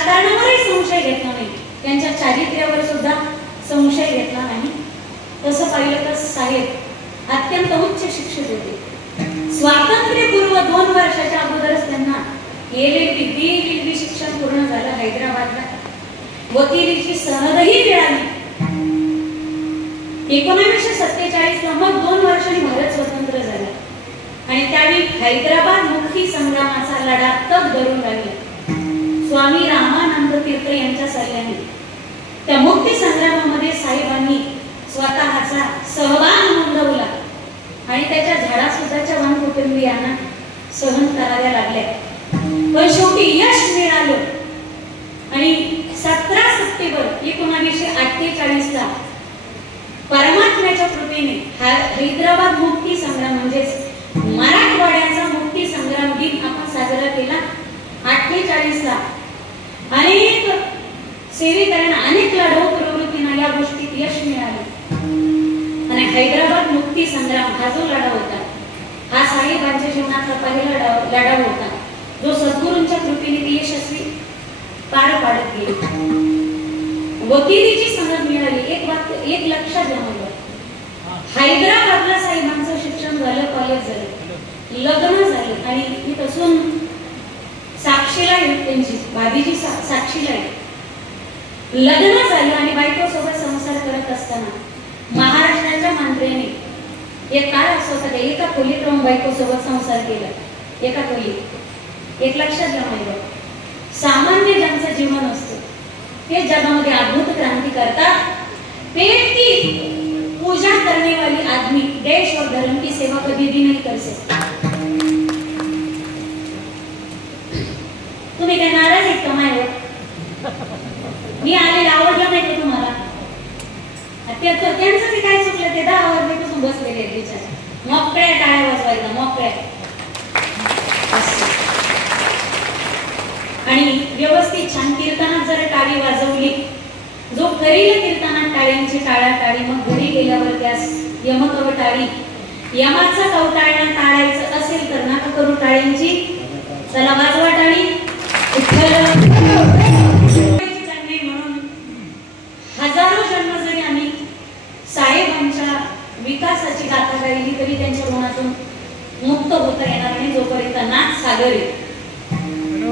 राजकारणावरही संशय घेतला नाही, त्यांच्या चारित्र्यावर सुद्धा संशय घेतला नाही. तसं पाहिलं तर साहेब अत्यंत उच्च शिक्षित होते. स्वातंत्र्यपूर्व 2 वर्षाच्या अगोदरच त्यांना LLB BLLB शिक्षण पूर्ण झालं. हैदराबादला वकिलीची सनदही मिळाली. 1947 ला मग 2 वर्षांनी भारत स्वतंत्र झाला आणि त्यावेळी हैदराबाद मुक्ती संग्रामाचा लढा तग धरून राहिला. स्वामी रामानंद तीर्थ यांच्या सल्ल्याने त्या मुक्ती संग्रामामध्ये साहेबांनी स्वतःचा सहभाग नोंदवला आणि त्याच्या झाडासुद्धाच्या वन कुटुंबियांना सहन कराव्या लागल्या. पण शेवटी यश मिळालं आणि 17 सप्टेंबर 1948 ला परमात्म्याच्या कृपेने हैदराबाद मुक्ती संग्राम म्हणजेच मराठवाड्याचा मुक्ती संग्राम दिन आपण साजरा केला. 48 ला अनेक सेवेकरांना अनेक लढाऊ प्रवृत्तींना या गोष्टीत यश मिळाले आणि हैदराबाद मुक्ती संग्राम हा जो लढा होता हा साहेबांच्या जीवनातला पहिला लढा होता जो सद्गुरूंच्या कृपेने ते यशस्वी पार पाडत गेले. वकिलीची सनद मिळाली. एक लक्षात जमवलं, हैदराबादला साहेबांचं शिक्षण झालं, कॉलेज झालं, लग्न झालं आणि तिथून साक्षीला त्यांची भाभीची साक्षीला लग्न झालं आणि बायकोसोबत संसार करत असताना महाराष्ट्राच्या मंत्र्यांनी एक काळ असं होता एका खोलीत राहून बायकोसोबत संसार केला. एका खोलीत. एक लक्षात जमायला, सामान्य ज्यांचं जीवन असतं ते जगामध्ये अद्भुत क्रांती करतात. पेट की पूजा करने वाली आदमी देश और धर्म की सेवा कभी भी नहीं कर सकता. तुम्ही काय नाराज आहेत का माझ्यावर? मी आलेले आवडलं नाही का तुम्हाला? त्यांचं ते काय चुकलं ते 10 वर्षापासून बसलेले आहेत विचार. मोकळ्या टाळ्या वाजवायला मोकळ्या आणि व्यवस्थित छान कीर्तनात जर टाळी वाजवली, जो करील कीर्तनात टाळ्यांची टाळी मग घरी गेल्यावर त्यास यमकव टाळी. यमाचा कवटाळ्या टाळायचं असेल तर नका करू टाळ्यांची. चला वाजवा टाळी. म्हणून हजारो जन्म जरी आम्ही साहेबांच्या विकासाची गाथा गायली तरी त्यांच्या ऋणातून मुक्त होता येणार नाही जोपर्यंत नाथ सागर आहे.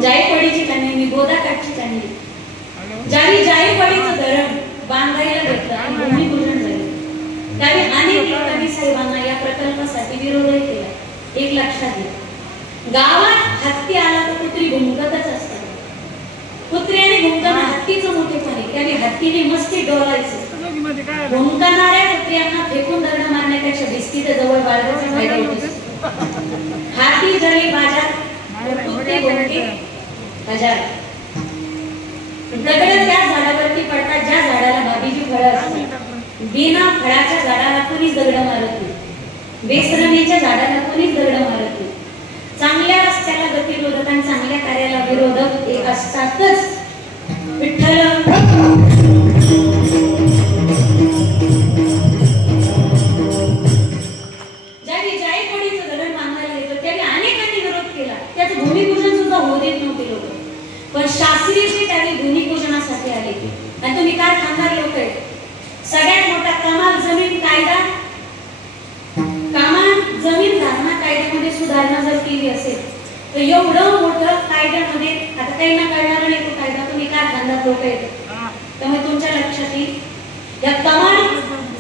जायकवाडीची कन्या मी गोदाकाठची कन्या ज्यावेळी जायकवाडीचं धरण बांधायला घेतलं आणि भूमिपूजन झालं त्यावेळी अनेक लोकांनी साहेबांना या प्रकल्पासाठी विरोधही केला. एक लक्षात घ्या, गावात हत्ती आला तर कुत्री भुंकतच असतात. कुत्री आणि भुंकणं हत्तीचं मोठेपण आहे. त्यावेळी हत्तीने मस्ती डोलायचं. भुंकणाऱ्या कुत्र्यांना फेकून दगड मारण्यापेक्षा भिस्तीत जवळ बाळगायचा फायदा होतो. हाती जरी बाजार कुत्रे भुंके हजार. दगड त्या झाडावरती पडतात ज्या झाडाला भाभीची फळं असतात. बिना फळाच्या झाडाला कोणीच दगड मारत नाही. बेसरण्याच्या झाडाला कोणीच दगड मारत नाही. चांगल्या रस्त्याला गतिरोधक आणि चांगल्या कार्याला विरोधक हे असतातच. विठ्ठल ज्यावेळी जायकवाडीचं धरण बांधायला घेतलं त्यावेळी अनेकांनी विरोध केला. त्याचं भूमिपूजन सुद्धा होऊ देत नव्हते लोक. पण शास्त्रीजी त्यावेळी भूमिपूजनासाठी आले आणि तुम्ही काय खानदार लोक आहेत. सगळ्यात मोठा कमाल जमीन कायदा, जमीन धारणा कायद्यामध्ये सुधारणा जर केली असेल तर एवढं मोठं कायद्यामध्ये आता काही ना कळणार नाही तो कायदा. तुम्ही काय खानदार लोक आहेत त्यामुळे तुमच्या लक्षात येईल या कमाल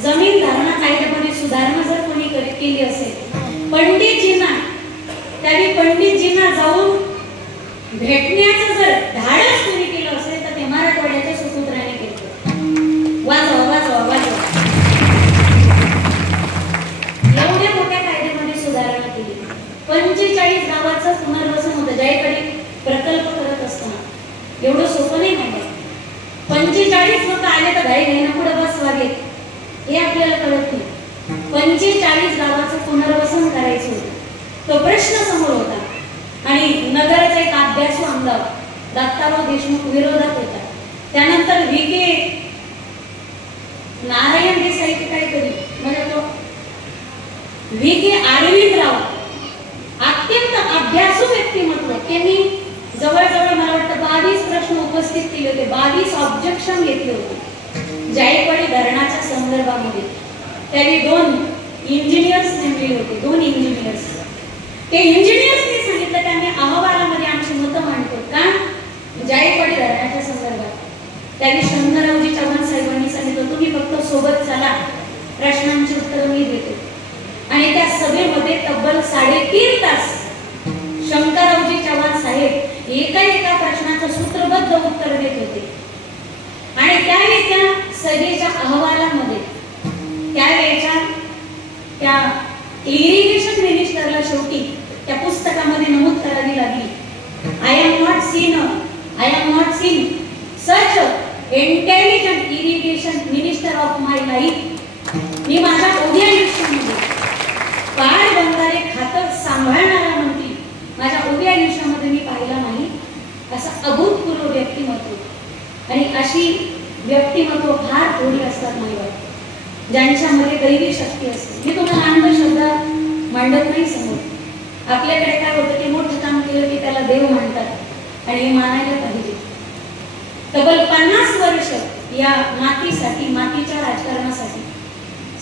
जमीन धारणा कायद्यामध्ये सुधारणा जर कोणी केली असेल पंडितजींना त्यावेळी पंडितजींना जाऊन भेटण्याचं जर धाडस कोणी केलं असेल तर ते मराठवाड्याच्या सुपुत्राने केलं. वाजवा वाजवा वाजवा. एवढ्या मोठ्या कायद्यामध्ये सुधारणा केली. 45 गावाचं पुनर्वसन होतं जायकवाडी प्रकल्प करत असताना. एवढं सोपं नाही माहिती. 45 लोक आले तर घाई घाईना पुढे बसवावे हे आपल्याला कळत नाही. 45 गावाचं पुनर्वसन करायचं होतं. तो प्रश्न समोर होता आणि नगरचा एक अभ्यासू आमदार दत्ताराव देशमुख विरोधात होता. त्यानंतर VK नारायण देसाई काहीतरी म्हणजे तो VK अरविंदराव अत्यंत अभ्यासू व्यक्तिमत्व. त्यांनी जवळजवळ मला वाटतं 22 प्रश्न प्रश्न उपस्थित केले होते, 22 ऑब्जेक्शन घेतले होते जायकवाडी धरणाच्या संदर्भामध्ये. त्यांनी 2 इंजिनियर्स नेमले होते, 2 इंजिनियर्स. ते इंजिनियर्सनी सांगितलं की आम्ही अहवालामध्ये आमची मतं मांडतो का जायकवाडी धरणाच्या संदर्भात. त्यांनी शंकररावजी चव्हाण साहेबांनी सांगितलं तुम्ही फक्त सोबत चला, प्रश्नांची उत्तरं मी देतो. आणि त्या सभेमध्ये तब्बल 3.5 तास शंकररावजी चव्हाण साहेब एका प्रश्नाचं सूत्रबद्ध उत्तर देत होते. आणि त्यावेळी त्या सभेच्या अहवालामध्ये त्यावेळेच्या त्या इरिगेशन मिनिस्टरला शेवटी त्या पुस्तकामध्ये नमूद करावी लागली, I am not seen such intelligent irrigation minister of my life. मी माझ्या उभ्या आयुष्यामध्ये पाटबंधारे खातं सांभाळणारा मंत्री माझ्या उभ्या आयुष्यामध्ये मी पाहिला नाही. असं अभूतपूर्व व्यक्तिमत्व. आणि अशी व्यक्तिमत्व फार थोडी असतात नाही वाटत, ज्यांच्यामध्ये दैवी शक्ती असते. मी तुम्हाला अंधश्रद्धा मांडत नाही समोर. आपल्याकडे काय होतं की मोठं काम केलं की त्याला देव मानतात आणि हे मानायला पाहिजे. तब्बल 50 वर्ष या मातीसाठी, मातीच्या राजकारणासाठी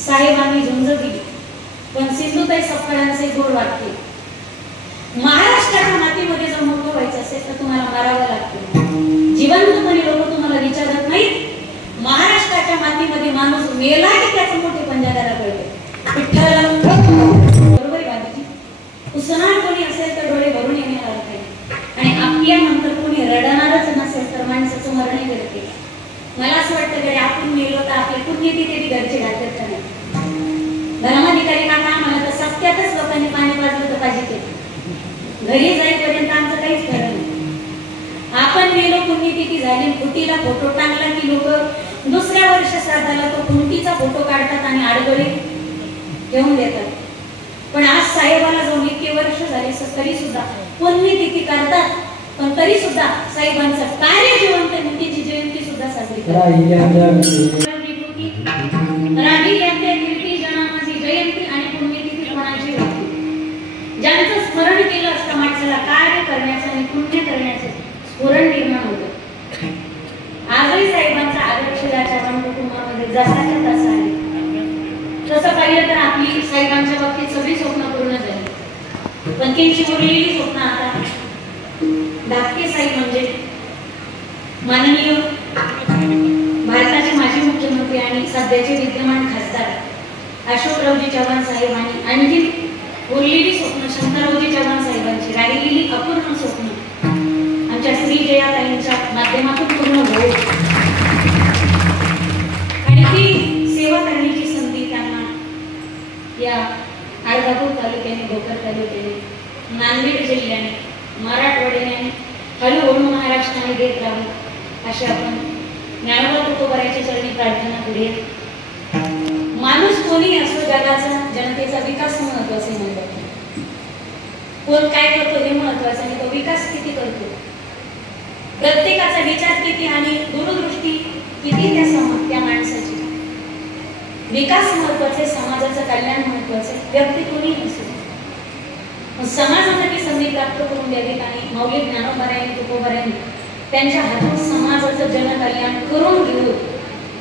साहेबांनी झुंज दिली. पण सिंधुताई सपकाळांचे गोड वाटते, महाराष्ट्राच्या मातीमध्ये जर मोठं व्हायचं असेल तर तुम्हाला मारावं लागतं. जिवंतपणे लोक तुम्हाला विचारत नाहीत. महाराष्ट्राच्या मातीमध्ये माणूस मेला की त्याचं मोठे पंजाला कळते. बरोबर गांधीजी. उसणार कोणी असेल तर डोळे भरून येणार आहे आणि आपल्या नंतर कोणी रडणारच नसेल तर माणसाचं मरण करते. मला असं वाटतं की आपण मेलो तर आपले पुण्यती तरी घरचे घालतात का नाही. धर्माधिकारी काका मला तर सत्यातच लोकांनी पाणी पाजलं तर पाहिजे. घरी जाईपर्यंत आमचं काहीच खरं नाही. आपण मेलो, पुण्यतिथी झाली, फुटीला फोटो टाकला की लोक दुसऱ्या वर्ष श्राद्धाला तो फुटीचा फोटो काढतात आणि आडगळे घेऊन देतात. पण आज साहेबाला जाऊन इतके वर्ष झाले तरी सुद्धा पुण्यतिथी करतात. पण तरी सुद्धा साहेबांचं कार्य जिवंत, नीतीची जयंती सुद्धा साजरी करतात. जयंती आणि पुण्यतिथी कोणाची होती? ज्यांचं स्मरण केलं असतं माणसाला कार्य करण्याचं आणि पुण्य करण्याचं स्फुरण निर्माण होतं. आजही साहेबांचा आदर्श या चव्हाण कुटुंबामध्ये जसाच्या तसा आहे. तसं पाहिलं तर आपली साहेबांच्या बाबतीत सगळी स्वप्न पूर्ण झाली. पण त्यांची उरलेली स्वप्न आता धाकटे साहेब म्हणजे माननीय भारताचे माजी मुख्यमंत्री आणि सध्याचे विद्यमान खासदार अशोकरावजी चव्हाण साहेब आणि आणखी उरलेली स्वप्न शंकररावजी चव्हाण साहेबांची राहिलेली अपूर्ण स्वप्न आमच्या श्री जयाताईंच्या माध्यमातून पूर्ण होईल. आणि ती सेवा करण्याची संधी त्यांना या अर्धापूर तालुक्याने, भोकर तालुक्याने, नांदेड जिल्ह्याने, मराठवाड्याने, हळूहळू महाराष्ट्राने देत राहू अशी आपण ज्ञानोबा तुकोबारायच्या चरणी प्रार्थना करूया. माणूस कोणी असो, जगाचा, जनतेचा विकास महत्वाचा आहे म्हणतात. कोण काय करतो हे महत्वाचं आणि तो विकास किती करतो, प्रत्येकाचा विचार किती आणि दूरदृष्टी किती त्या माणसाची. विकास महत्वाचे, समाजाचं कल्याण महत्वाचे, व्यक्ती कोणी असो. समाजाला ती संधी प्राप्त करून द्यावीत आणि माऊली ज्ञानोबारायांनी, तुकोबारायांनी त्यांच्या हातून समाजाचं जनकल्याण करून घेऊ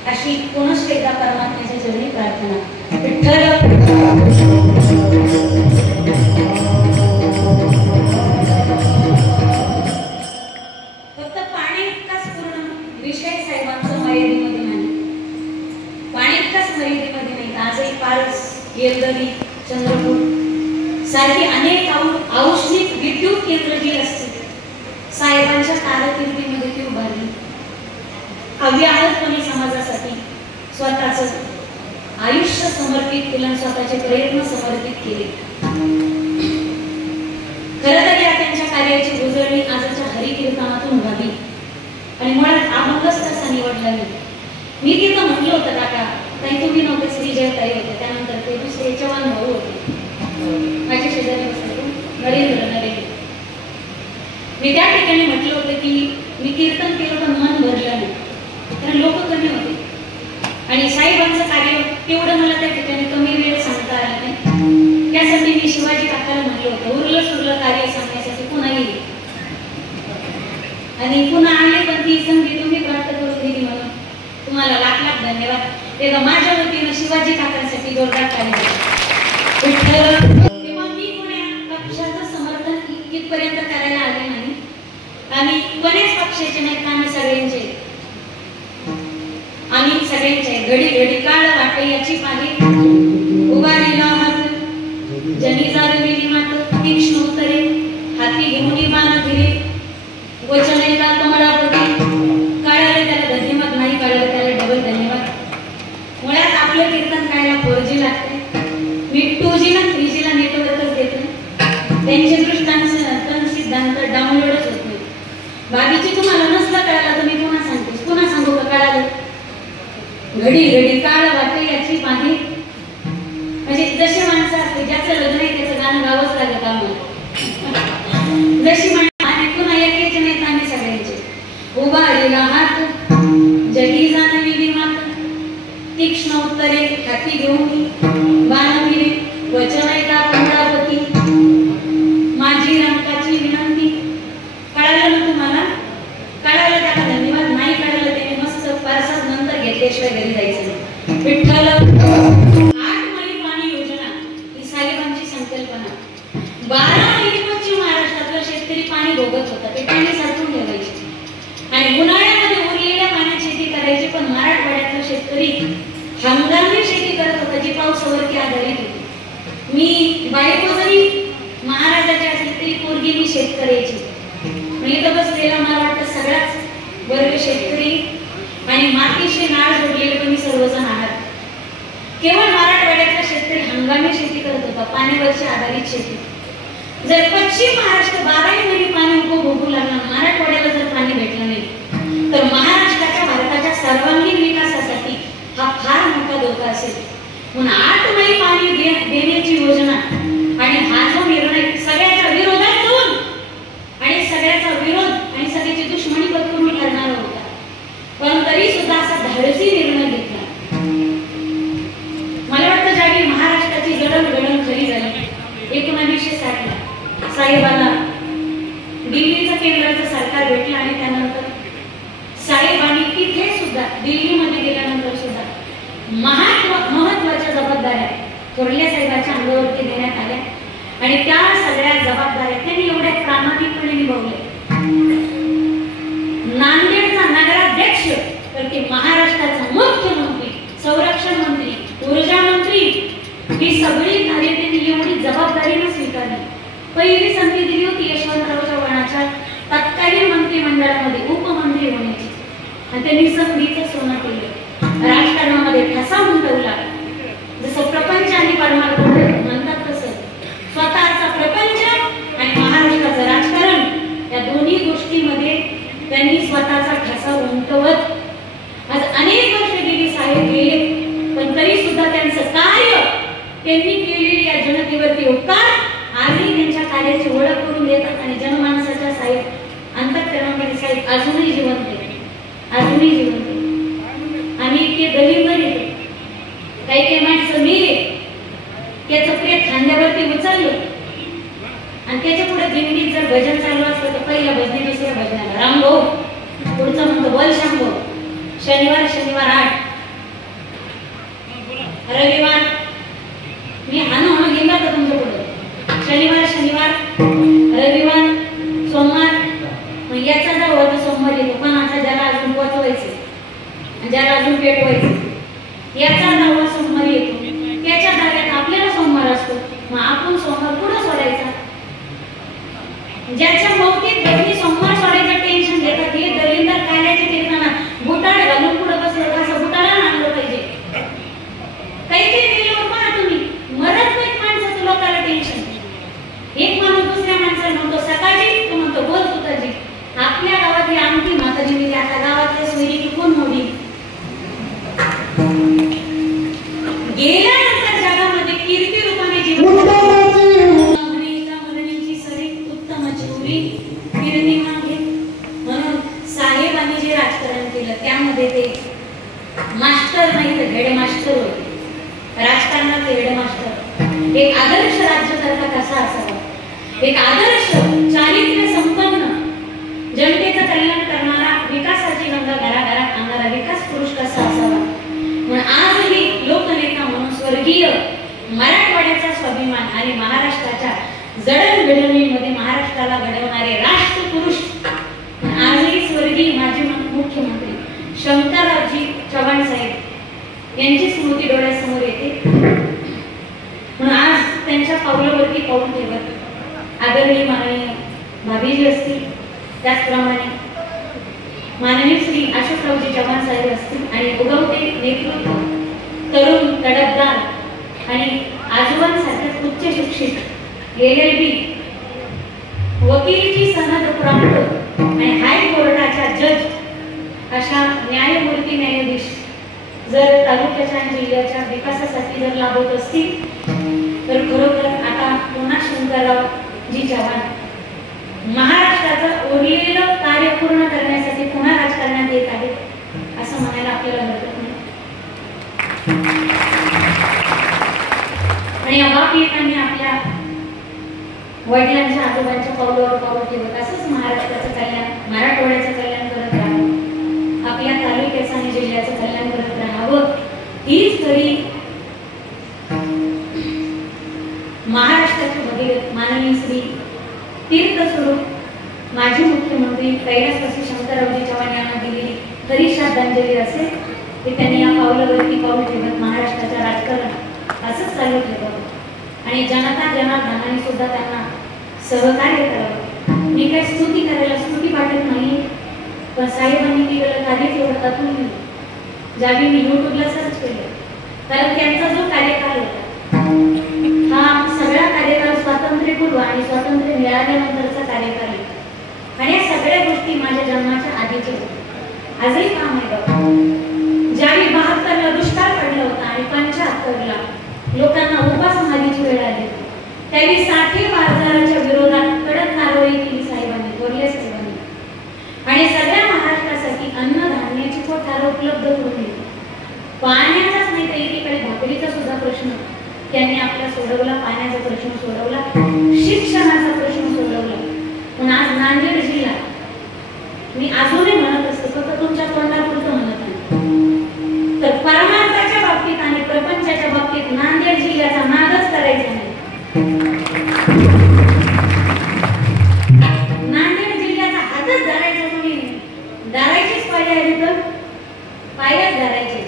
अशी पुनश्च एकदा परमात्म्याच्या चरणी प्रार्थना. फक्त पाणी इतकाच पूर्ण विषय साहेबांचं मर्यादेमध्ये नाही. पाणी इतकाच मर्यादेमध्ये नाही. आजही पारस, येलदरी, चंद्रपूर सारखी अनेक औष्णिक विद्युत केंद्र जी असतील साहेबांच्या कारकिर्दीमध्ये ती उभारली. अव्याहतपणे समाजासाठी स्वतःच आयुष्य समर्पित केलं, स्वतःचे प्रयत्न समर्पित केले. खरं तर या त्यांच्या कार्याची उजळणी आजच्या हरिकीर्तनातून व्हावी आणि मुळात अभंगच तसा निवडला नाही. मी तिथं म्हटलं होतं काका काही तुम्ही नव्हते, श्री जयताई होते, त्यानंतर ते दुसरे चव्हाण भाऊ होते माझ्या शेजारी बसले नरेंद्र. मी त्या ठिकाणी म्हटलं होतं की मी कीर्तन केलं पण मन भरलं नाही, कारण लोक कमी होते आणि साहेबांचं कार्य तेवढं मला त्या ठिकाणी कमी वेळ सांगता आलं नाही. त्यासाठी मी शिवाजी काकाला म्हटलं होतं उरलं सुरलं कार्य सांगण्यासाठी पुन्हा येईल आणि पुन्हा आले. पण ही संधी तुम्ही प्राप्त करून दिली म्हणून तुम्हाला लाख लाख धन्यवाद. तेव्हा माझ्या वतीनं शिवाजी काकांसाठी जोरदार ताली तेव्हा मी कोण्या पक्षाचं समर्थन इथपर्यंत करायला आले नाही आणि कोण्याच पक्षाचे नाहीत, आम्ही सगळ्यांचे घडी घडी काळ वाटे याची पाली उभारीला हात जनी जारलेली मात तीक्ष्ण उत्तरे हाती घेऊन बाण दिले वचनेला कमळापती काळाला त्याला धन्यवाद नाही, काळाला त्याला डबल धन्यवाद. मुळात आपलं कीर्तन कायला 4G लागते, मी 2G ला 3G ला नेटवर्कच देत नाही. त्यांचे दृष्टांत सिद्धांत डाउनलोडच होत नाही. बाकीची तुम्हाला नसला कळाला तर मी पुन्हा सांगू का कळालं. घडी घडी काळ वाटे याची पाणी म्हणजे जसे माणसं असते ज्याचं लग्न आहे त्याचं गाणं गावंच लागत आम्हाला. जशी आणि पुन्हा एकेचे नाहीत आम्ही सगळ्यांचे उभारीला हात जगी जाणविली मात तीक्ष्ण उत्तरे हाती घेऊन बाण दिले वचन ऐका कमळापती माझी रंकाची विनंती. कळालं ना तुम्हाला, कळालं त्याला धन्यवाद नाही, कळालं त्याने मस्त परसाद नंतर घेतल्याशिवाय घरी जायचं नाही. विठ्ठल 8 मळी पाणी योजना ही साहेबांची संकल्पना. 12 महिने पश्चिम महाराष्ट्रातला शेतकरी पाणी भोगत होता, ते पाणी साठवून ठेवायचे आणि उन्हाळ्यामध्ये उरलेल्या पाण्यात शेती करायची. पण मराठवाड्यातला शेतकरी हंगामी शेती करत होता जी पावसावरती आधारित होती. मी बायको जरी महाराजाची असली तरी पोरगी मी शेतकऱ्याची. मी तर बसलेला मला वाटतं सगळाच वर्ग शेतकरी आणि मातीशी नाळ जोडलेले तुम्ही सर्वजण आहात. केवळ मराठवाड्यातला शेतकरी हंगामी शेती करत होता, पाण्यावरची आधारित शेती. जर पश्चिम महाराष्ट्र 12 महिने पाणी उपभोगू लागला, मराठवाड्याला जर पाणी भेटलं नाही तर महाराष्ट्राच्या भारताच्या सर्वांगीण विकासासाठी हा फार मोठा धोका असेल. म्हणून 8 महिने पाणी देण्याची योजना आणि हा जो निर्णय सगळ्याच्या विरोधात जाऊन आणि सगळ्याचा विरोध आणि सगळ्याची दुश्मनी पत्करून करणारा होता, पण तरी सुद्धा असा धाडसी निर्णय घेतला. मला वाटतं ज्यावेळी महाराष्ट्राची जडणघडण खरी झाली 1960 ला साहेबांना दिल्लीचं केंद्राचं सरकार भेटलं आणि त्यानंतर साहेबांनी तिथे सुद्धा दिल्लीमध्ये गेल्यानंतर सुद्धा महत्वाच्या जबाबदाऱ्या थोरल्या साहेबांच्या अंगावरती देण्यात आल्या आणि त्या सगळ्या जबाबदाऱ्या त्यांनी एवढ्या प्रामाणिकपणे निभावल्या. नांदेडचा नगराध्यक्ष तर ते महाराष्ट्राचा मुख्यमंत्री, संरक्षण मंत्री, ऊर्जा मंत्री ही सगळी कार्य त्यांनी एवढी जबाबदारीने स्वीकारली. पहिली संधी दिली होती यशवंतराव चव्हाणांच्या तत्कालीन मंत्रिमंडळामध्ये उपमंत्री होण्याची आणि त्यांनी संधीचं सोनं केलं. राजकारणामध्ये ठसा उमटवला. जसं प्रपंच आणि परमार्थ म्हणतात तसं स्वतःचा प्रपंच आणि महाराष्ट्राचं राजकारण या दोन्ही गोष्टींमध्ये त्यांनी स्वतःचा ठसा उमटवत आज अनेक वर्ष गेली साहेब गेले, पण तरी सुद्धा त्यांचं कार्य त्यांनी केलेली या जनतेवरती उपकार आजही त्यांच्या कार्याची ओळख करून देतात आणि जनमानसाच्या साहेब अंतःकरणामध्ये साहेब अजूनही जिवंत आहे, अजूनही जिवंत आहे. आणि इतके दलिंदर येते, काही माणसं मेले, त्याचं प्रेत खांद्यावरती उचललं आणि त्याच्या पुढे दिंडीत जर भजन चालू असतं तर पहिल्या भजनी दुसऱ्या भजनाला रामभाऊ, पुढचं म्हणतो बोल शांभो, शनिवार 8 रविवार मी हाणून गेला तर तुमच्या पुढे शनिवार रविवार सोमवार याचा जाऊ आता सोमवार येतो, पण आता ज्याला अजून पोचवायचं ज्याला अजून पेटवायचं याचा नववा सोमवार येतो, त्याच्या जाग्यात आपल्याला सोमवार असतो, मग आपण सोमवार पुढे सोडायचा. ज्याच्या मौखिक बदली सोमवार सोडायचं टेन्शन घेतात हे दलिंदर कार्याचे कीर्तनात बुटाड घालून पुढे बसलं असं बुटाला आणलं पाहिजे. काही केल्यावर पहा तुम्ही मरत नाहीत माणसाचं लोकांना टेन्शन. एक माणूस दुसऱ्या माणसाला म्हणतो सकाळची, तो म्हणतो बोल तुझी. आपल्या गावातली आमची म्हातारी मिली आता गावातल्या सोयरी की कोण मोडी. गेल्यानंतर जगामध्ये कीर्ती रूपाने जीवन सरी उत्तम चोरी कीर्ती मागे. म्हणून साहेबांनी जे राजकारण केलं त्यामध्ये ते मास्टर नाही तर हेडमास्टर होते. राजकारणाचे हेडमास्टर एक आदर्श राज्यकर्ता कसा असावा, एक आदर्श चारित्र्य संपन्न जनतेचं कल्याण करणारा विकास ध्येय, मराठवाड्याचा स्वाभिमान आणि महाराष्ट्राच्या जडणघडणीमध्ये महाराष्ट्राला घडवणारे राष्ट्रपुरुष आजही स्वर्गीय माजी मुख्यमंत्री शंकररावजी चव्हाण साहेब यांची स्मृती डोळ्यासमोर येते. म्हणून आज त्यांच्या पावलावरती पाऊल ठेवत आदरणीय माननीय भाभीजी असतील, त्याचप्रमाणे माननीय श्री अशोकरावजी चव्हाण साहेब असतील आणि उगवते नेतृत्व तरुण तडफदार आणि आजोबांसारखेच उच्च शिक्षित LLB वकिलीची सनद प्राप्त आणि हायकोर्टाच्या जज अशा न्यायमूर्ती न्यायाधीश जर तालुक्याच्या आणि जिल्ह्याच्या विकासासाठी जर लाभत असतील तर खरोखर आता पुन्हा शंकररावजी चव्हाण महाराष्ट्राचं उरलेलं कार्य पूर्ण करण्यासाठी पुन्हा राजकारणात येत आहे असं म्हणायला आपल्याला हरकत नाही. आणि या बापलेकांनी आपल्या वडिलांच्या आजोबांच्या पावलावर पाऊल ठेवत असंच महाराष्ट्राचं कल्याण, मराठवाड्याचं कल्याण करत राहावं, आपल्या तालुक्याचं आणि जिल्ह्याचं कल्याण करत राहावं, हीच खरी महाराष्ट्राचे भगीरथ माननीय श्री तीर्थस्वरूप माजी मुख्यमंत्री कैलासवासी शंकररावजी चव्हाण यांना दिलेली खरी श्रद्धांजली असेल की त्यांनी या पावलावरती पाऊल ठेवत महाराष्ट्राचं राजकारण असंच चालू ठेवावं आणि जनता जनार्दनाने सुद्धा त्यांना सहकार्य करावं. मी काही स्तुती करायला स्तुती वाटत नाही, पण साहेबांनी केलेलं कार्य एवढं त्यातून ज्यावेळी मी युट्यूबला सर्च केलं कारण त्यांचा जो कार्यकाल होता हा सगळा कार्यकाल स्वातंत्र्यपूर्व आणि स्वातंत्र्य मिळाल्यानंतरचा कार्यकाल आहे आणि या सगळ्या गोष्टी माझ्या जन्माच्या आधीच्या होत्या. आजही काम आहे बाबा. ज्यावेळी 72ला दुष्काळ पडला होता आणि 75ला लोकांना उपासमारीची वेळ आली त्यावेळी साठे बाजाराच्या विरोधात कडक कारवाई केली साहेबांनी, थोरले साहेबांनी, आणि सगळ्या महाराष्ट्रासाठी अन्नधान्याची कोठार उपलब्ध करून दिली. पाण्याचाच नाही तर एकीकडे भाकरीचा सुद्धा प्रश्न त्यांनी आपला सोडवला, पाण्याचा प्रश्न सोडवला, शिक्षणाचा प्रश्न सोडवला. पण आज नांदेड जिल्हा, मी अजूनही म्हणत असते फक्त तुमच्या तोंडापुरतं म्हणत नाही, तर परमार्थाच्या बाबतीत आणि प्रपंचाच्या बाबतीत नांदेड जिल्ह्याचा नादच करायचा नाही. नांदेड जिल्ह्याचा हातच धरायचा कोणी धरायचीच पाहिजे तर पायच धरायचे.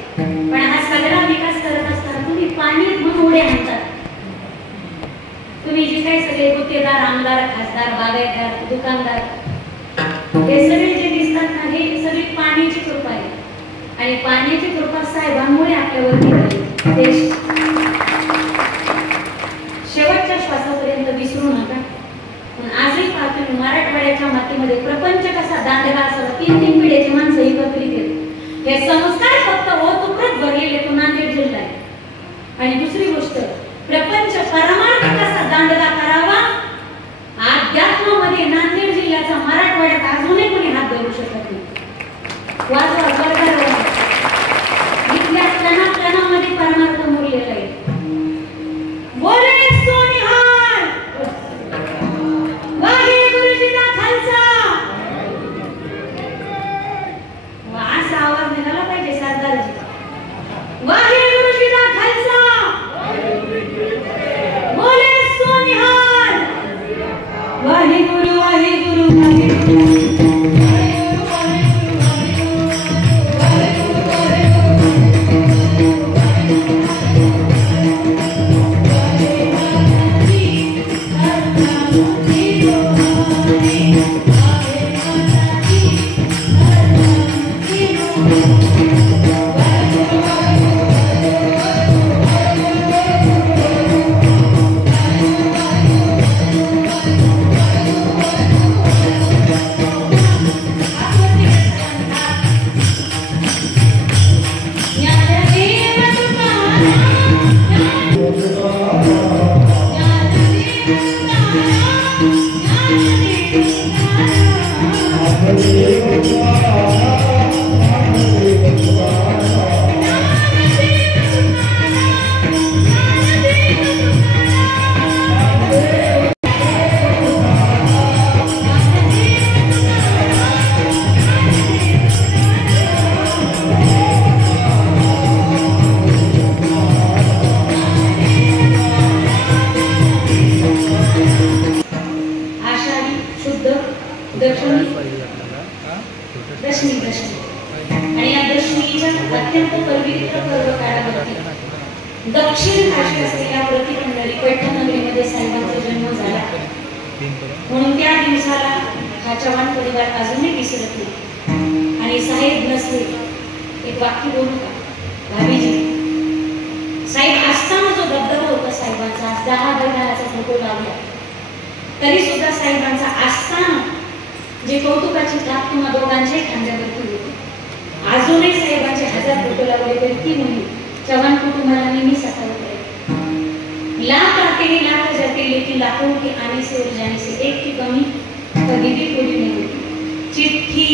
पण हा सगळा विकास करत असताना तुम्ही पाणी म्हणून उड्या आणतात. तुम्ही जे काही सगळे गुत्तेदार, आमदार, खासदार, बागायतदार, दुकानदार हे सगळे जे दिसतात ना हे सगळी पाण्याची कृपा आहे आणि पाण्याची कृपा साहेबांमुळे आपल्यावरती झाली. शेवटच्या श्वासापर्यंत विसरू नका. पण आजही पाहतो मराठवाड्याच्या मातीमध्ये प्रपंच कसा दांडगा असावा, 3-3 पिढ्याची माणसं एकत्रित आहेत. हे संस्कार फक्त ओतप्रोत भरलेले तो नांदेड जिल्हा आहे. आणि दुसरी गोष्ट, प्रपंच परमार्थ कसा दांडगा करावा अध्यात्मामध्ये नांदेड जिल्ह्याचा मराठवाड्यात अजूनही कोणी हात धरू शकत नाही. वाजवा सरकार इथल्या कणाकणामध्ये परमार्थ मुरलेला आहे. बोले सोनिहार वाहे गुरुजीला खालसा. असा आवाज निघाला पाहिजे सरदारजी. वाहे गुरुजीला खालसा. बोले सोनिहार वाहे गुरु वाहे गुरु वाहे गुरु. दशमी आणि या दशमीच्या अत्यंत पवित्र पर्व काळामध्ये दक्षिण काशी असलेल्या प्रतिपंढरी पैठणनगरीमध्ये साहेबांचा जन्म झाला. म्हणून त्या दिवसाला हा चव्हाण परिवार अजूनही विसरत नाही. आणि साहेब नसले एक वाक्य बोलू का भाभीजी, साहेब असताना जो दबदबा होता साहेबांचा 10 फोटो लावला तरी सुद्धा साहेबांचा असताना जे कौतुकाची थाप तुम्हा दोघांच्याही खांद्यावरती होती. अजूनही साहेबांचे 1000 फोटो लावले तरी ती मुली चव्हाण कुटुंबाला नेहमी साकारत आहे. लाख आते लाख जाते लेकिन लाखों के आने से और जाने से एक की कमी कभी भी पूरी नहीं होती. चिट्ठी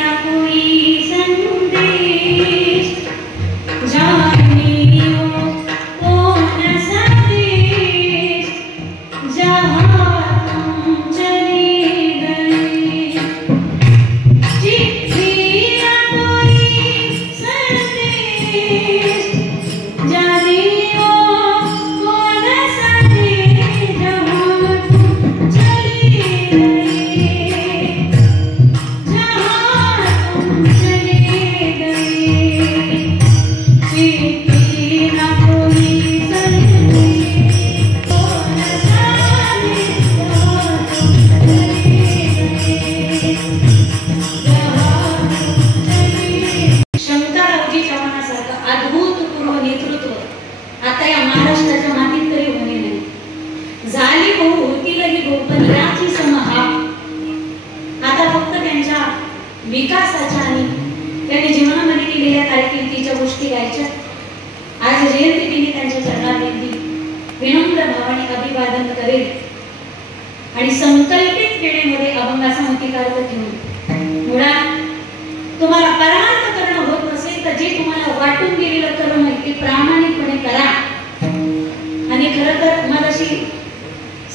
ना कोई संदेश जाने हो कौन सा देश जहाँ तुम चले गए. चिट्ठी ना कोई संदेश जाने हो कौन सा देश जहाँ तुम चले गए. जहाँ तुम चले गए. चिट्ठी ना कोई संदेश कौन सा देश जहाँ तुम चले गए. शंकररावजी चव्हाणासारखं अद्भुतपूर्व नेतृत्व आता या महाराष्ट्राच्या मातीत तरी होणे नाही. झाली बहु होतीलही गोपन याची समहा आता फक्त त्यांच्या विकासाच्या आणि त्यांनी जीवनामध्ये केलेल्या कारकिर्दीच्या गोष्टी गायच्या. आज जयंतीदिनी त्यांच्या चरणावरती विनम्र भावाने अभिवादन करेल आणि संकल्पित वेळेमध्ये अभंगाचा अंगीकार घेऊन मुळात तुम्हाला परमार्थ करणं होत नसेल तर जे तुम्हाला वाटून गेलेलं कर्म आहे ते प्रामाणिकपणे करा. आणि खरं तर मगाशी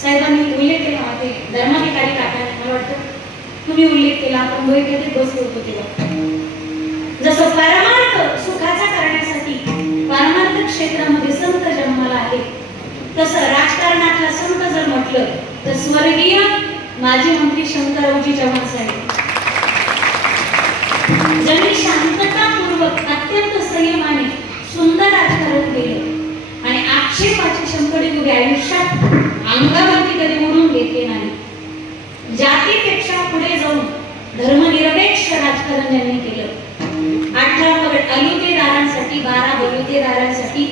साहेबांनी उल्लेख केला होते धर्माधिकारी काकांनी, मला वाटतं तुम्ही उल्लेख केला, आपण बैठकीत बसलो होतो तेव्हा. जसं परमार्थ सुखाचा करण्यासाठी परमार्थ क्षेत्रामध्ये संत जन्माला आले तसं राजकारणातला संत जर म्हटलं तर स्वर्गीय माजी मंत्री शंकररावजी चव्हाण साहेब ज्यांनी शांततापूर्वक अत्यंत संयमाने सुंदर राजकारण केलं आणि आक्षेपाचे शंकरी उभे आयुष्यात अंगावरती कधी ओढून घेतले नाही. जातीपेक्षा पुढे जाऊन धर्मनिरपेक्ष राजकारण यांनी केलं. 18 पगड अलुतेदारांसाठी, 12 बलुतेदारांसाठी,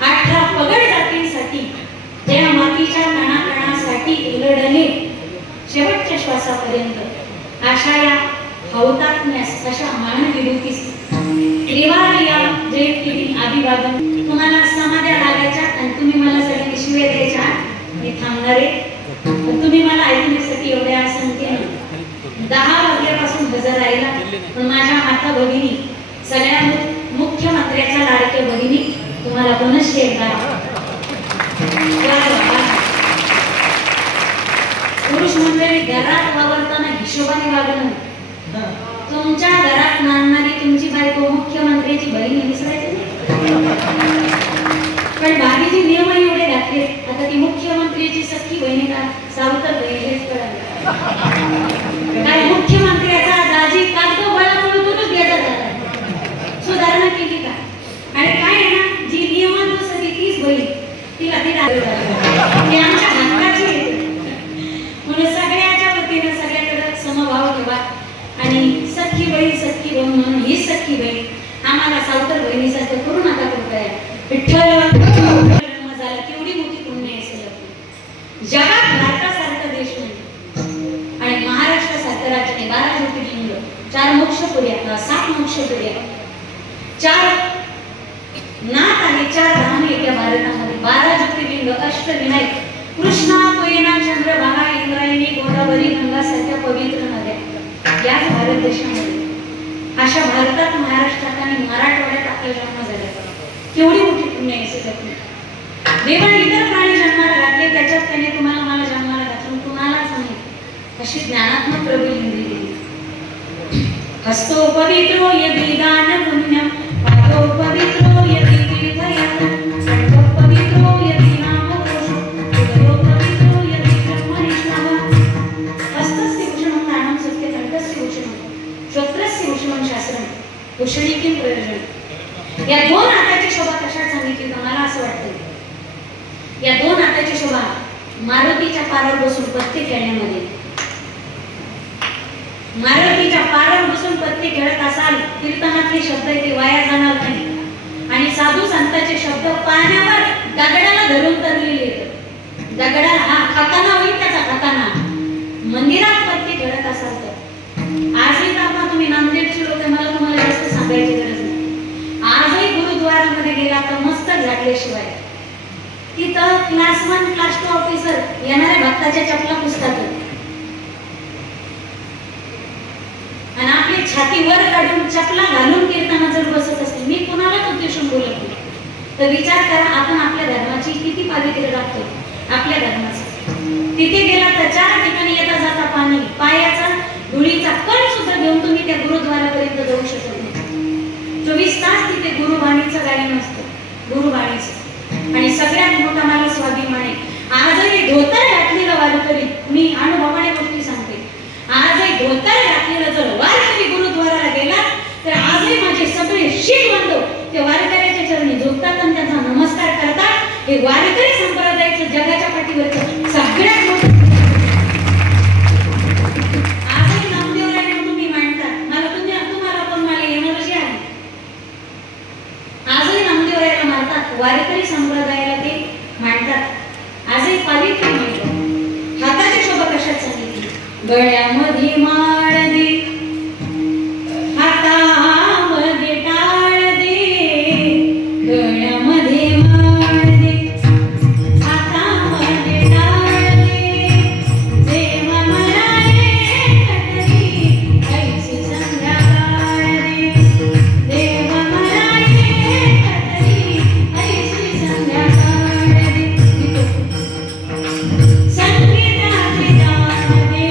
18 पगड जातींसाठी, ज्या मातीच्या कणाकणासाठी लढले शेवटच्या श्वासापर्यंत अशा या हौतात्म्यास अशा मानविभूतीस त्रिवार या जयंतीदिनी अभिवादन. तुम्हाला समाध्या लागायच्या आणि तुम्ही मला सगळ्यांनी शिव्या द्यायच्या, मी थांबणारे. तुम्ही मला ऐकण्यासाठी एवढ्या संख्येने 10 वाजल्यापासून हजर राहिला. पण माझ्या माता भगिनी, सगळ्या मुख्यमंत्र्याच्या लाडक्या भगिनी, तुम्हाला पुनश्च एकदा पुरुष मंडळी घरात वावरताना हिशोबाने वागणं. तुमच्या घरात नांदणारी तुमची बायको मुख्यमंत्र्याची बहीण विसरायची नाही. पण भाभीजी नियम एवढे घातले, आता ती मुख्यमंत्र्याची सख्खी बहीण का सावतर बहीण हेच कळलं. काय मुख्यमंत्र्याचा दाजी कागद गोळा करूनच घेतात. सुधारणा केली का? आणि काय आहे ना, जी नियमानुसार तीच बहीण तिला ती ती आमच्या हक्काची आहे. म्हणून सगळ्याच्या वतीनं सगळ्याकडे समभाव ठेवा आणि सख्खी बहीण म्हणून ही सख्खी बहीण आम्हाला सावतर बहिणीसारखं करू नका. कृपया विठ्ठल झाला केवढी मोठी पुण्य असेल. जगात भारतासारखा देश नाही आणि महाराष्ट्रासारखं राज्य नाही. 12 ज्योतिर्लिंग, 4 मोक्षपुर्या, 7 मोक्षपुर्या, 4 नाथ आहे, 4 धाम आहेत या भारतामध्ये. 12 ज्योतिर्लिंग, अष्टविनायक, कृष्णा, कोयना, चंद्रभागा, इंद्रायणी, गोदावरी, गंगा सारख्या पवित्र नद्या याच भारत देशामध्ये. अशा भारतात, महाराष्ट्रात आणि मराठवाड्यात आपला जन्म झाला. केवढी मोठी पुण्य आहे. देवाने इतर प्राणी जन्माला घातले, त्याच्यात त्याने तुम्हाला मला जन्माला घातलं, कुणालाच नाही. अशी ज्ञानात्मक प्रबोधिनी दिली. हस्तो पवित्रो यदि दान पुण्यम, पादो पवित्रो यदि तीर्थयात्रम, कंठो पवित्रो यदि नामघोषो, हृदयो पवित्रो यदि ब्रह्मनिष्ठा. हस्तस्य भूषणं दानं उषणी किम प्रयोजन. या दोन हाताची शोभा कशात सांगितली तर मला असं वाटतं या दोन हाताची शोभा मारुतीच्या पारावर बसून पत्ते खेळण्यामध्ये. मारुतीच्या पारावर बसून पत्ते खेळत असाल कीर्तनातले शब्द ते वाया जाणार नाही. आणि साधू संतांचे शब्द पाण्यावर दगडाला धरून तरलेले आहेत. दगडा हा खाताना होईल त्याचा खाताना मंदिरात पत्ते खेळत असाल तर आजही तर तुम्ही नांदेडची लोक मला तुम्हाला जास्त सांगायची गरज नाही. आजही गुरुद्वारामध्ये गेला तर मस्तक घातल्याशिवाय तिथं क्लास 1 क्लास 2 ऑफिसर येणाऱ्या भक्ताच्या चपला पुसतात आणि आपली छाती वर काढून चपला घालून कीर्तनात जर बसत असतील. मी कुणालाच उद्देशून बोलत नाही. तर विचार करा आपण आपल्या धर्माची किती पावित्र्य राखतो. आपल्या धर्माचं तिथे गेला तर 4 ठिकाणी येता जाता पाणी पायाचा धुळीचा कण सुद्धा घेऊन तुम्ही त्या गुरुद्वारापर्यंत जाऊ शकत नाही. 24 तास तिथे गुरुबाणीचं गायन असतं. गुरुबाणीचं. आणि सगळ्यात मोठा मला स्वाभिमान आहे आजही धोतर घातलेलं वारकरी. मी अनुभवाने गोष्टी सांगते. आजही धोतर घातलेलं जर वारकरी गुरुद्वाराला गेला तर आजही माझे सगळे शीख बांधव त्या वारकऱ्याच्या चरणी झुकतात आणि त्यांचा नमस्कार करतात. हे वारकरी संप्रदायाचं जगाच्या पाठीवरचं सगळ्यात मोठं. आजही नामदेवरायांना तुम्ही मांडतात. तुम्हाला पण मला एनर्जी आहे. आजही नामदेवरायाला मानतात. वारकरी संप्रदायाला ते मांडतात. आजही पावित्र्य मिळतं. हाताची शोभा कशात सांगितली. गळ्यामध्ये माळ दे हातामध्ये टाळ दे. गळ्यामध्ये माळ दे हातामध्ये टाळ दे. देव म्हणाले कटरी ऐशी संध्याकाळ दे. देव म्हणाले कटरी ऐशी संध्याकाळ दे. संगीताचे दान दे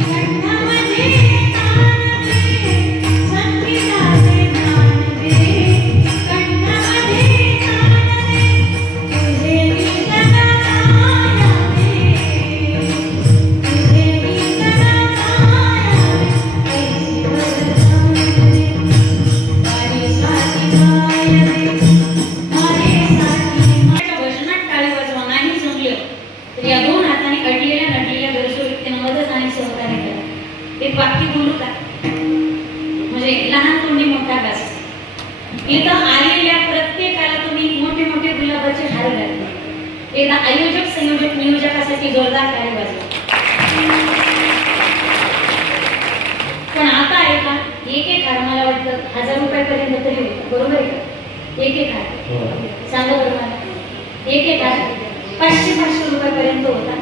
कंठामध्ये तान दे. संगीताचे दान दे कंठामध्ये तान दे. तुझे गीत गाया दे. तुझे गीत गाया दे. ऐशी वरदान दे. माझ्यासाठी गाय दे. माझ्यासाठी भजनात टाळी वाजवा नाही जमलं तर या दोन हाताने अडलेल्या नडलेल्या गरजू व्यक्तींना मदत आणि सहकार्य करा. एक वाक्य बोलू का म्हणजे लहान तोंडी मोठा घास. इथं आलेल्या प्रत्येकाला तुम्ही मोठे मोठे गुलाबाचे हार घातले. एकदा आयोजक संयोजक नियोजकासाठी जोरदार टाळी वाजवा. पण आता आहे का एक हार मला वाटतं 1000 रुपयापर्यंत तरी होतं. बरोबर आहे का. एक हार सांगा बरं मला. एक हार 500-500 रुपयापर्यंत होता.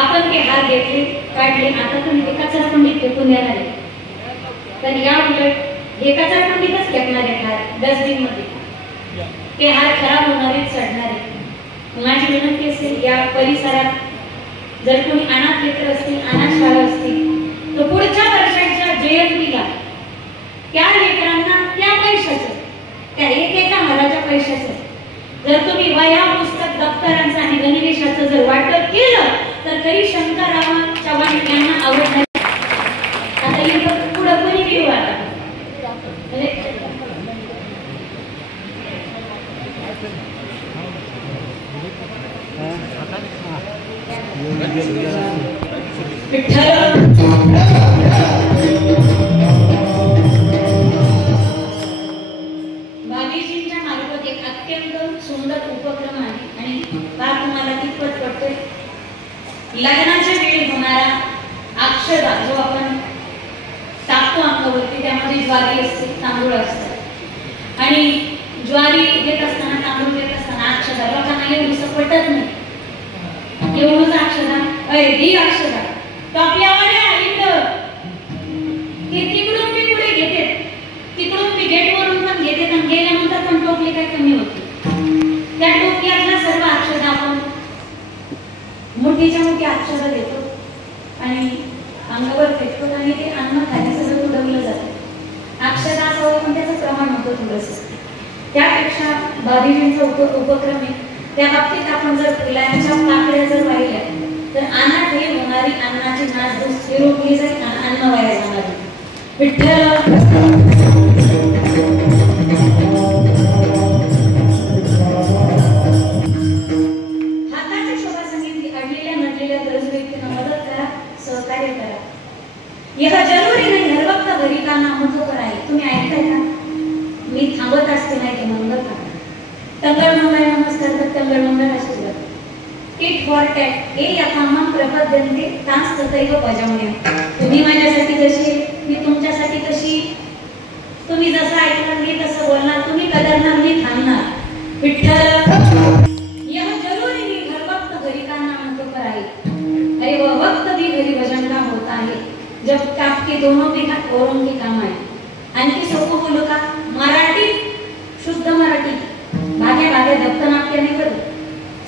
आपण ते हार घेतले काढले. आता तुम्ही ते कचराकुंडीत फेकून देणार आहे. तर या उलट हे कचराकुंडीतच फेकणार आहे हार डस्टबिन मध्ये. ते हार खराब होणारे चढणारे. माझी विनंती असेल या परिसरात जर कोणी अनाथ लेकर असतील अनाथ शाळा असतील तर पुढच्या वर्षाच्या जयंतीला त्या लेकरांना त्या पैशाचं त्या एकेका हाराच्या पैशाचं जर तुम्ही वह्या पुस्तक दप्तरांचं आणि गणवेशाचं जर वाटप केलं तर तरी शंकरराव चव्हाण यांना आवडणार. आता इथं पुढं कोणी घेऊ आता बाबीजींच्या मार्फत एक अत्यंत सुंदर उपक्रम आहे आणि हा तुम्हाला कितपत पडतोय. लग्नाच्या वेळी होणारा अक्षदा जो आपण टाकतो अंगावरती त्यामध्ये ज्वारी असते तांदूळ असतात आणि ज्वारी घेत असताना तांदूळ घेत असताना अक्षदा लोकांना एवढं पटत नाही. एवढंच अक्षदा दी अक्षदा तो आपल्या तिकडून मी पुढे घेते तिकडून मी गेटवरून पण घेते आणि गेल्यानंतर पण टोपली काय कमी होते. त्या टोपल्यातला सर्व अक्षदा आपण मोठीच्या मोठी अक्षदा देतो आणि अंगावर फेकतो आणि ते अन्न खाली सगळं उडवलं जातं. अक्षदा असावं पण त्याचं प्रमाण होतं थोडंसं. त्यापेक्षा बाबीजींचा उपक्रम आहे त्या बाबतीत आपण जर फुलांच्या पाकळ्या जर पाहिल्या तर अनाथ हे होणारी अन्नाची नासधूस रोखली जाईल आणि अन्न वाया जाणार. हाताची शोभा सांगितली, अडलेल्या नडलेल्या गरजू व्यक्तींना मदत करा, सहकार्य करा. यह जरुरी नाही हर वक्त घरी का नामतो कराय. तुम्ही ऐकताय का? मी थांबत असते नाही ते मंगल का टंगळ मंगळ नमस्कार तर टंगळ मंगळ आशीर्वाद. टिट फॉर टॅट ए या कामं प्रपद्यन्ते तास तथैव बजावणे. तुम्ही माझ्यासाठी जशी, मी तुमच्यासाठी कशी. तुम्ही जसं ऐकणार मी तसं बोलणार, तुम्ही कदरणार मी थांबणार. विठ्ठल यह जरूरी नहीं हर वक्त घरी का नाम तो कराए. अरे वह वक्त भी घरी भजन का होता है जब आपके दोनों भी हाथ औरों के काम आए. आणखी सोपं बोलू का? मराठी, शुद्ध मराठी, भाग्या भाग्या दत्तनाट्याने करू.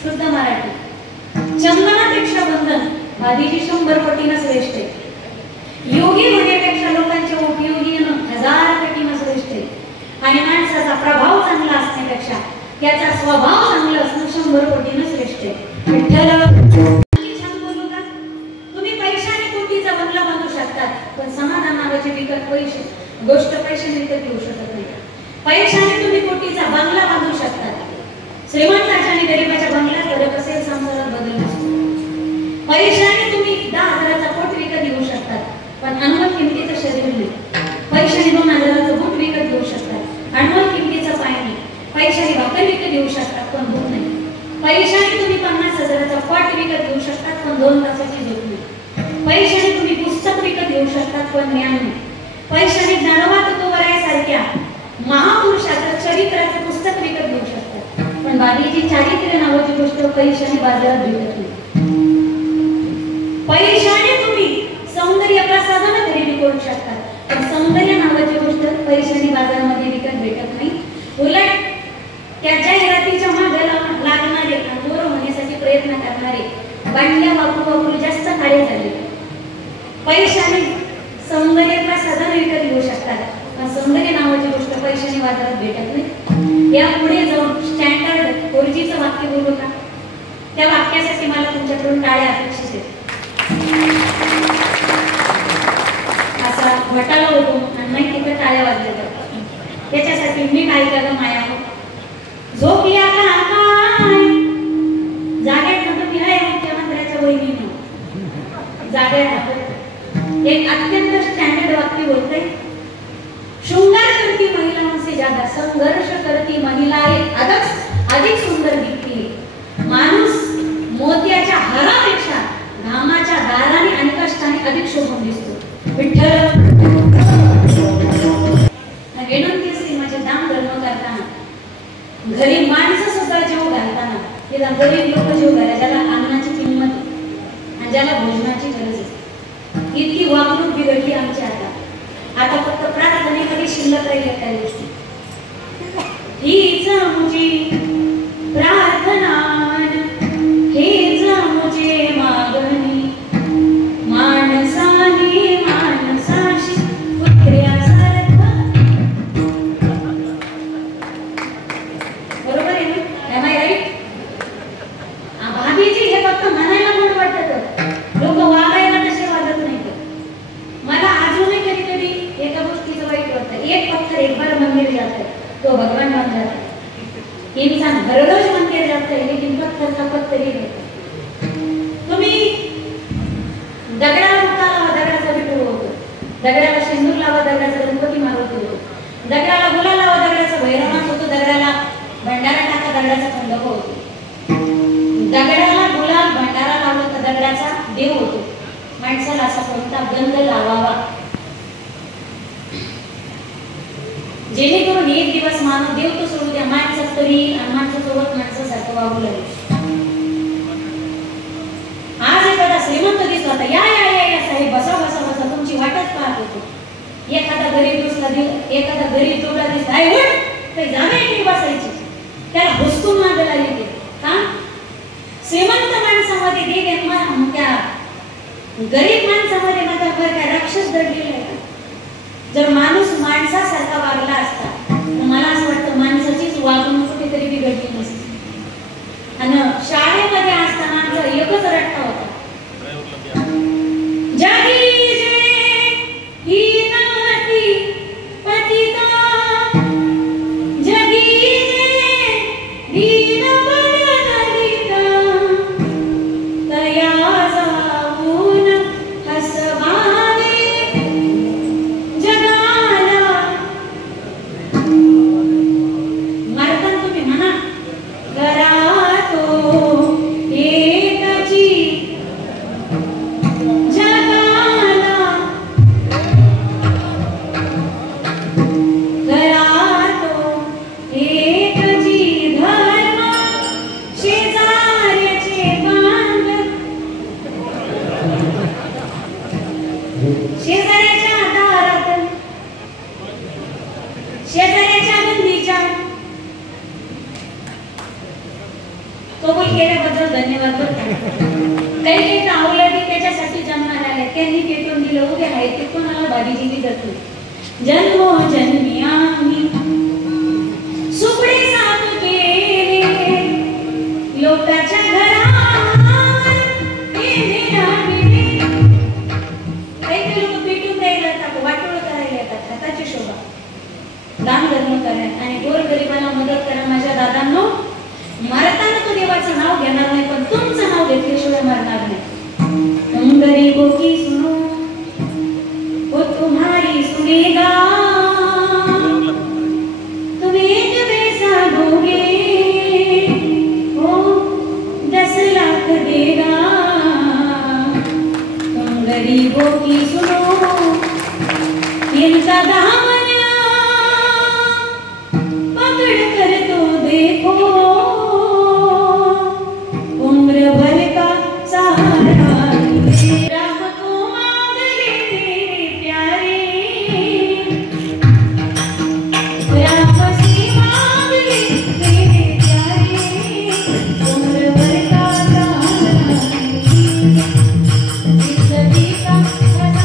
शुद्ध मराठी. चंदनापेक्षा बंधन भाधीची 100 पटीनं श्रेष्ठ आहे. योगी होण्यापेक्षा लोकांचे उपयोगी होणं 1000 पटीनं श्रेष्ठ आहे. आणि माणसाचा प्रभाव चांगला असण्यापेक्षा त्याचा स्वभाव चांगला असणं 100 पटीनं श्रेष्ठ आहे. विठ्ठल छान बोलू का? तुम्ही पैशाने कोटीचा बंगला बांधू शकतात, पण समाधान नावाचे विकत पैसे गोष्ट पैशाने विकत घेऊ शकत नाही. पैशाने तुम्ही कोटीचा बंगला बांधू शकतात. श्रीमंताच्या आणि गरिबाच्या बंगल्यात फरक असेल, संसारात बदल नसतो. पैशाने तुम्ही 10,000चा कोट विकत घेऊ शकतात, पण अनमोल किमतीचं शरीर नाही. पैशाने 2,000चं बूट विकत घेऊ शकतात, अनमोल किमतीचं पाय नाही. पैशाने भाकर विकत घेऊ शकतात, पण भूक नाही. पैशाने तुम्ही 50,000चा पॉट विकत घेऊ शकतात, पण 2 तासाची झोप नाही. पैशाने तुम्ही पुस्तक विकत घेऊ शकतात, पण ज्ञान नाही. पैशाने ज्ञानवाद तुवरायासारख्या महापुरुषाचं चरित्राचं पुस्तक विकत घेऊ शकतात, पण बाबीची चारित्र्य नावाची गोष्ट पैशाने बाजारात भेटत नाही. पैशाने तुम्ही सौंदर्य प्रसाधन खरेदी करू शकतात, पण सौंदर्य नावाची गोष्ट पैशाने बाजारामध्ये विकत भेटत नाही. उलट त्या जाहिरातीच्या मागे लागणारे आणि दूर होण्यासाठी प्रयत्न करणारे बांडल्या वापरू जास्त कार्य झाले. पैशाने सौंदर्य प्रसाधन विकत घेऊ शकतात, पण सौंदर्य नावाची गोष्ट पैशाने बाजारात भेटत नाही. या पुढे जाऊन स्टँडर्ड 4Gचं वाक्य बोलू का? त्या वाक्यासाठी मला तुमच्याकडून टाळ्या अपेक्षित आहेत. असा घटाला होतो आणि नाही तिथे टाळ्या वाजल्या जातात. त्याच्यासाठी मी काय केलं माया झोपल्या का काय जाग्यात नव्हतं. मी आहे मुख्यमंत्र्याच्या वहिनीनं जाग्यात एक अत्यंत स्टँडर्ड वाक्य बोलते. शृंगार करती महिला से ज्यादा संघर्ष करती महिला अधिक सुंदर दिसते. माणूस मोत्याच्या हारापेक्षा घामाच्या दाराने आणि कष्टाने अधिक शोभून दिसतो. विठ्ठल विनंती असते माझे दाम धर्म करताना घरी माणसं सुद्धा जीव घालताना तिला गरीब लोक जीव घाला, ज्याला अन्नाची किंमत आणि ज्याला भोजनाची गरज आहे. इतकी वागणूक बिघडली आमची. आता फक्त प्रार्थनेमध्ये शिल्लक राहिल्या त्या गोष्टी. हीच मुझी प्रार्थना, हीच मुझे मागणी, माणसाने माणसाशी कुत्र्यासारखं. बरोबर आहे ना? Am I right? भाभीजी हे फक्त म्हणायला गोड वाटत, लोक वागायला तसे वागत नाही. मला अजूनही कधी कधी एका गोष्टीचं वाईट वाटतं. एक पत्थर एक बार मंदिर जाता है तो भगवान बन जाता है. इंसान हर रोज मंदिर जाता है लेकिन पत्थर का पत्थर ही रहता है. तुम्ही दगडाला मुक्का लावा, दगडाचा विठू होतो. दगडाला शेंदूर लावा, दगडाचा गणपती मारत होतो. दगडाला गुलाल लावा, दगडाचा भैरवनाथ होतो. दगडाला भंडारा टाका, दगडाचा खंडोबा होतो. दगडाला गुलाल भंडारा लावला तर दगडाचा देव होतो. माणसाला असा कोणता गंध लावावा जेणेकरून एक दिवस मानव देव तो सोडू द्या, माणसात तरी आणि माणसासोबत माणसासारखं वागू लागेल. आज एखादा श्रीमंत दिसला तर या या या या साहेब बसा बसा बसा तुमची वाटच पाहत होतो. एखादा गरीब दिसला, एखादा गरीब जोडा दिसला आहे उठ काही जागा एक बसायची, त्याला हुसकून मागे लागले. का? श्रीमंत माणसामध्ये देव त्या गरीब माणसामध्ये मात्र काय राक्षस दडलेला आहे. जर माणूस माणसासारखा वागला असता तर मला असं वाटतं माणसाचीच वागणूक कुठेतरी बिघडली नसती. आणि शाळेमध्ये असताना आमचा एकच रट्टा होता, जगी जे ही नवती गेल्याबद्दल धन्यवाद बरं. काही आवलादी त्याच्यासाठी जन्माला आल्या, त्यांनी पेटून दिलं उभे आहे ते कोणाला बाबीजींनी जातो. जन्मोजन्मी आम्ही सुपडे साथ केले, लोकाच्या घरात काही लोक पेटून द्यायला येतात, वाटोळ करायला येतात, हाताची शोभा, दान धर्म करा आणि गोरगरिबाला मदत करा. माझ्या दादांनो, मरताना तो देवाचं नाव घेणार नाही, पण तुमचं नाव घेतल्याशिवाय मरणार नाही. तुम गरीबों की सुनो वो तुम्हारी सुनेगा, तुम एक पैसा दोगे वो 10 लाख देगा. तुम गरीबों की सुनो इनका दामन पकड़ कर तो देखो, उम्र भर का सहारा राम को मांग ले प्यारे, राम से मांग ले प्यारे, उम्र भर का सहारा सभी का सहारा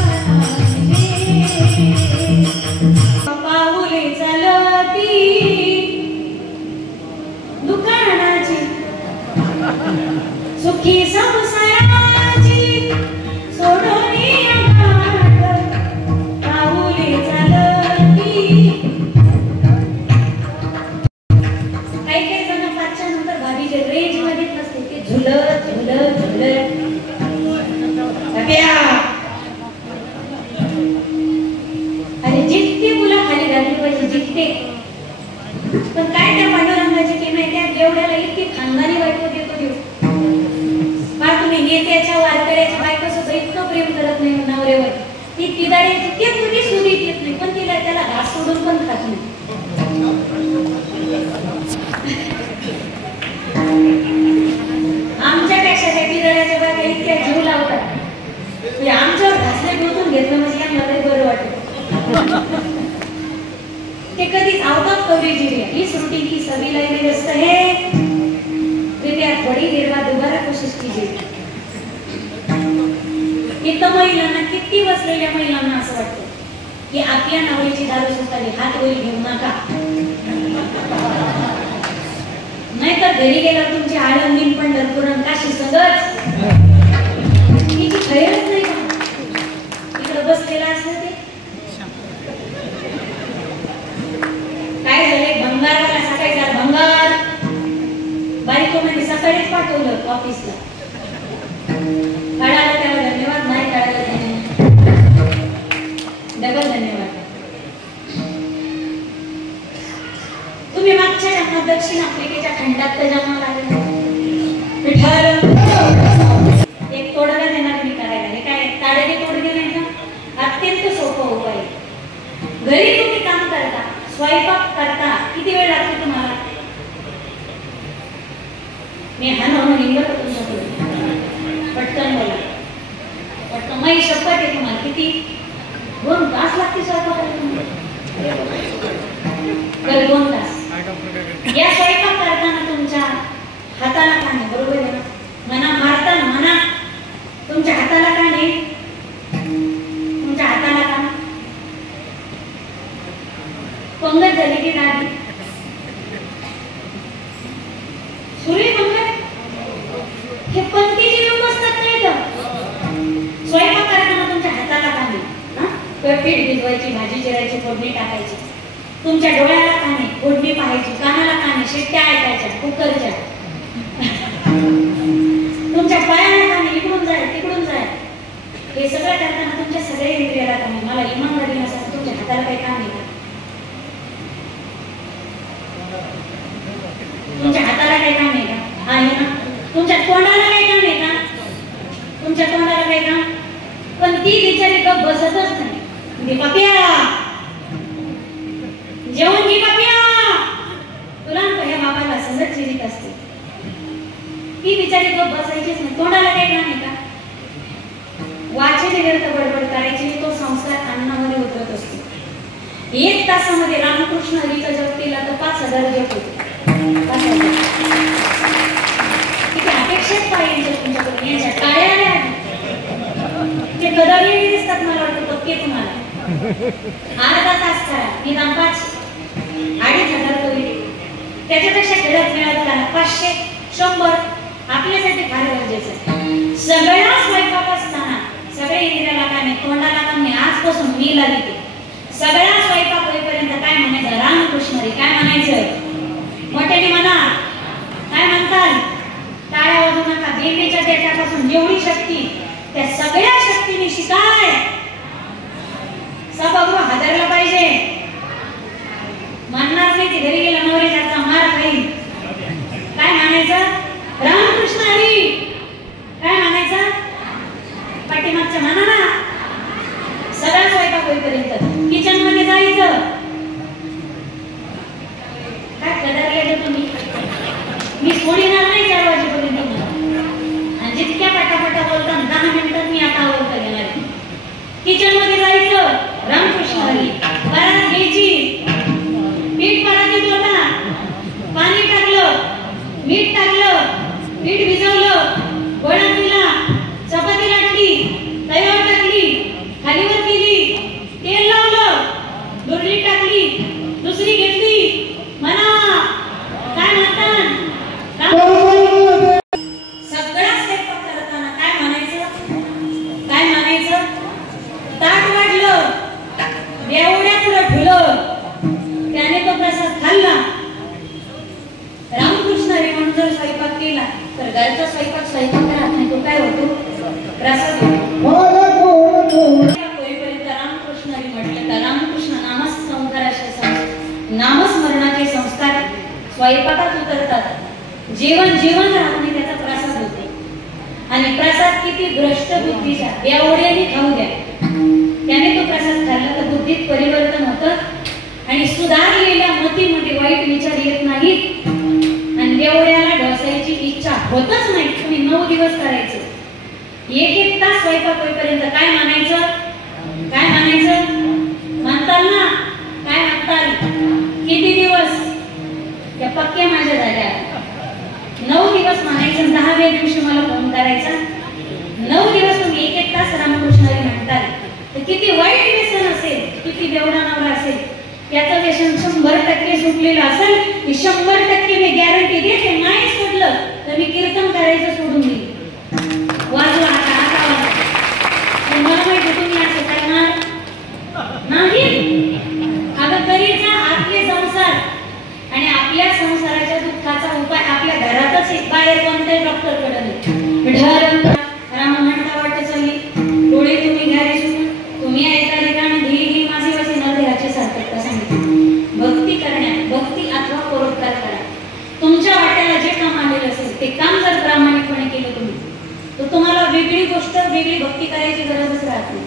पाऊले चालती दुकानाची सुखी संसाराची सोडोनी अंगात पाऊले चालती. काही काही जण 5च्या नंतर भाभीचे रेंज मध्ये नसते, ते झुलत झुलत झुलत अरे जितके मुलं खाली घातली पाहिजे जितके, पण काय त्या पांडुरंगाची किमया त्या जेवढ्याला इतकी खानदानी बायको देतो देऊ. तुम्ही नेत्याच्या वारकऱ्याच्या बायको सुद्धा इतकं प्रेम करत नाही नवऱ्यावर, ती तिदाड्याची ते कुठे सुधीत येत नाही, पण तिला त्याला घास सोडून पण खात नाही. आमच्यापेक्षा त्या तिदाड्याच्या बायका इतक्या जीव लावतात, म्हणजे आमच्यावर घासले गोतून घेतलं म्हणजे यांना लय बरं वाटत. ते कधीच out of coverage area, is routine की सभी लाइनें व्यस्त है, कृपया थोड़ी देर बाद दोबारा कोशिश कीजिए. इथं महिलांना, किती बसलेल्या महिलांना असं वाटतं की आपल्या नवरीची दारू सुटाली, हात वर घेऊ नका, नाहीतर घरी गेल्यावर तुमची आळंदी पंढरपूर काशी सगळंच तिची खैरच नाही. इकडं बसलेला असलं ते काय झाले, भंगारवाला सकाळी झाला भंगार, बायकोमध्ये सकाळीच पाठवलं ऑफिसला. कळालं त्याला धन्यवाद, नाही कळालं डबल धन्यवाद. तुम्ही मागच्या जन्मात दक्षिण आफ्रिकेच्या खंडात तर जन्माला आले, एक तोडगा देणार मी करायला. हे काय ताडगे तोडगे नाही का, अत्यंत सोपं उपाय. घरी तुम्ही काम करता, स्वयंपाक करता, किती वेळ लागतो तुम्हाला? मी निघत तुमच्याकडे पटकन बोला, पटकन. माझी शपथ आहे तुम्हाला, किती 2 तास लागते स्वयंपाकाला. 2 तास. या स्वयंपाक करताना तुमच्या हाताला काने, बरोबर आहे ना, मना मारताना म्हणा तुमच्या हाताला काने, तुमच्या हाताला कान. पंगत झाली की नाही सुरे पंगत, हे पंक्तीचे लोक असतात नाही तर. स्वयंपाक करताना तुमच्या हाताला काने, पीठ भिजवायची, भाजी चिरायची, फोडणी टाकायची. तुमच्या डोळ्याला काने, फोडणी पाहायची, कानाला काने, शिट्ट्या ऐकायच्या कुकरच्या. तुमच्या पायाला काने, इकडून जाय तिकडून जाय. हे सगळं करताना तुमच्या सगळ्या इंद्रियाला काने. मला इमानदारी नसतात, तुमच्या हाताला काही काम नाही. तुमच्या हाताला काही काम नाही का? आहे ना. तुमच्या तोंडाला काही काम नाही का? तुमच्या तोंडाला काही काम. पण ती बिचारी गप बसतच नाही. पापिया जेवण घे, पापिया तुला ह्या बाबाला सगळं चिरीत असते. ती बिचारी गप बसायचीच नाही. तोंडाला काही काम नाही का? वाचेने व्यर्थ बडबड करायची, तो संस्कार अन्नामध्ये उतरत असतो. 1 तासामध्ये रामकृष्ण हरीचा जप केला तर 5000 जप होते. यांच्या टाळ्या आल्या ते कदाचित दिसतात मला वाटतं पक्के तुम्हाला अर्धा तास करा निदान 5-2,500 कवी त्याच्यापेक्षा खेळत मिळत का 500-100 आपल्यासाठी फार गरजेचं आहे. सगळ्या स्वयंपाक असताना सगळे इंद्रियाला काय नाही तोंडाला काम नाही आजपासून मी लागते सगळ्या स्वयंपाक होईपर्यंत काय म्हणायचं रामकृष्ण रे काय म्हणायचं मोठ्याने म्हणा काय म्हणताल टाळ्या वाजवू नका बेंबीच्या देठापासून जेवढी शक्ती त्या सगळ्या शक्तीने शिकाय सभागृह हादरला पाहिजे म्हणणार नाही ती घरी गेला नवऱ्याचा मार खाईल काय म्हणायचं रामकृष्ण हरी काय म्हणायचं पाठीमागच्या म्हणा ना सगळा स्वयंपाक होईपर्यंत किचन मध्ये जायचं काय कदरले तुम्ही मी सोडणार नाही 4 वाजेपर्यंत आणि जितक्या पटापटा बोलता 10 मिनिटात मी आता आवडता घेणार किचन मध्ये जायचं रामकृष्ण हरी परात घ्यायची पीठ परातीत होता पाणी टाकलं मीठ टाकलं पीठ भिजवलं गोळा दिला चपाती लाटली तव्यावर टाकली खालीवर केली तेल लावलं दुर्ली टाकली दुसरी घेतली म्हणा काय म्हणतात सगळा स्वयंपाक करताना काय म्हणायचं ताट वाढलं एवढ्या पुढे ठेवलं त्याने तो प्रसाद खाल्ला रामकृष्ण हरी म्हणून जर स्वयंपाक केला तर घरचा स्वयंपाक राहत नाही तो काय होतो प्रसाद होईपर्यंत रामकृष्ण हरी म्हटलं तर रामकृष्ण नामस्मरणाचे संस्कार स्वयंपाकात उतरतात जीवन राहत नाही त्याचा प्रसाद होते आणि प्रसाद किती भ्रष्ट बुद्धीचा एवढ्याने खाऊ द्या त्याने तो प्रसाद खाल्ला तर बुद्धीत परिवर्तन होतं आणि सुधारलेल्या मतीमध्ये वाईट विचार येत नाहीत आणि एवढ्याला ढोसायची इच्छा होतच नाही. तुम्ही 9 दिवस करायचं 1-1 तास स्वयंपाक होईपर्यंत काय म्हणायचं म्हणताल ना काय म्हणताल किती दिवस त्या पक्क्या माझ्या झाल्या 9 दिवस म्हणायचं 10व्या दिवशी मला फोन करायचा 9 दिवस तुम्ही 1-1 तास रामकृष्ण हरी म्हणताल तर किती वाईट व्यसन असेल किती बेवडा नवरा असेल याचं व्यसन 100% सुटलेलं असेल की 100% मी गॅरंटी देते नाही सोडलं तर मी कीर्तन करायचं सोडून देईन वाजवा आता मला माहिती तुम्ही असं करणार नाही अगं करीचा आपले संसार आणि आपल्या संसाराच्या दुःखाचा उपाय आपल्या घरातच बाहेर कोणत्याही डॉक्टरकडे नाही राम म्हणता वाटत चालली डोळे तुम्ही घ्या रे तुम्ही ऐका रे कारण धीरी माझे वसे नरदेहाचे सार्थकता सांगितली भक्ती अथवा परोपकार करा तुमच्या वाट्याला जे काम आलेलं असेल ते काम जर प्रामाणिकपणे केलं तुम्ही तर तुम्हाला वेगळी गोष्ट वेगळी भक्ती करायची गरजच राहत नाही.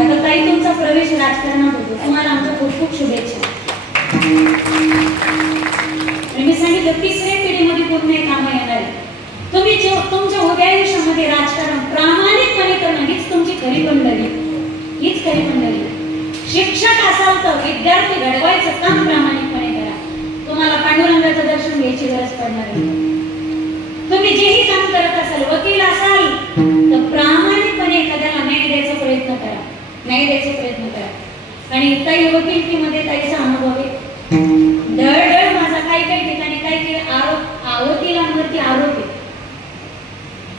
आता ताई तुमचा प्रवेश राजकारणात होतो तुम्हाला आमच्या खूप खूप शुभेच्छा मी सांगितलं 3ऱ्या पिढीमध्ये पूर्ण हे काम येणार आहे. तुम्ही तुमच्या उभ्या आयुष्यामध्ये राजकारण प्रामाणिकपणे करणं हीच तुमची खरी पंढरी शिक्षक असाल तर विद्यार्थी घडवायचं काम प्रामाणिकपणे करा तुम्हाला पांडुरंगाचं दर्शन घ्यायची गरज पडणार नाही. तुम्ही जेही काम करत असाल वकील असाल तर प्रामाणिकपणे एखाद्याला न्याय द्यायचा प्रयत्न करा आणि ताई वकिलकीमध्ये ताईचा अनुभव आहे धड माझा काही ठिकाणी काही वकिलांवरती आरोप आहे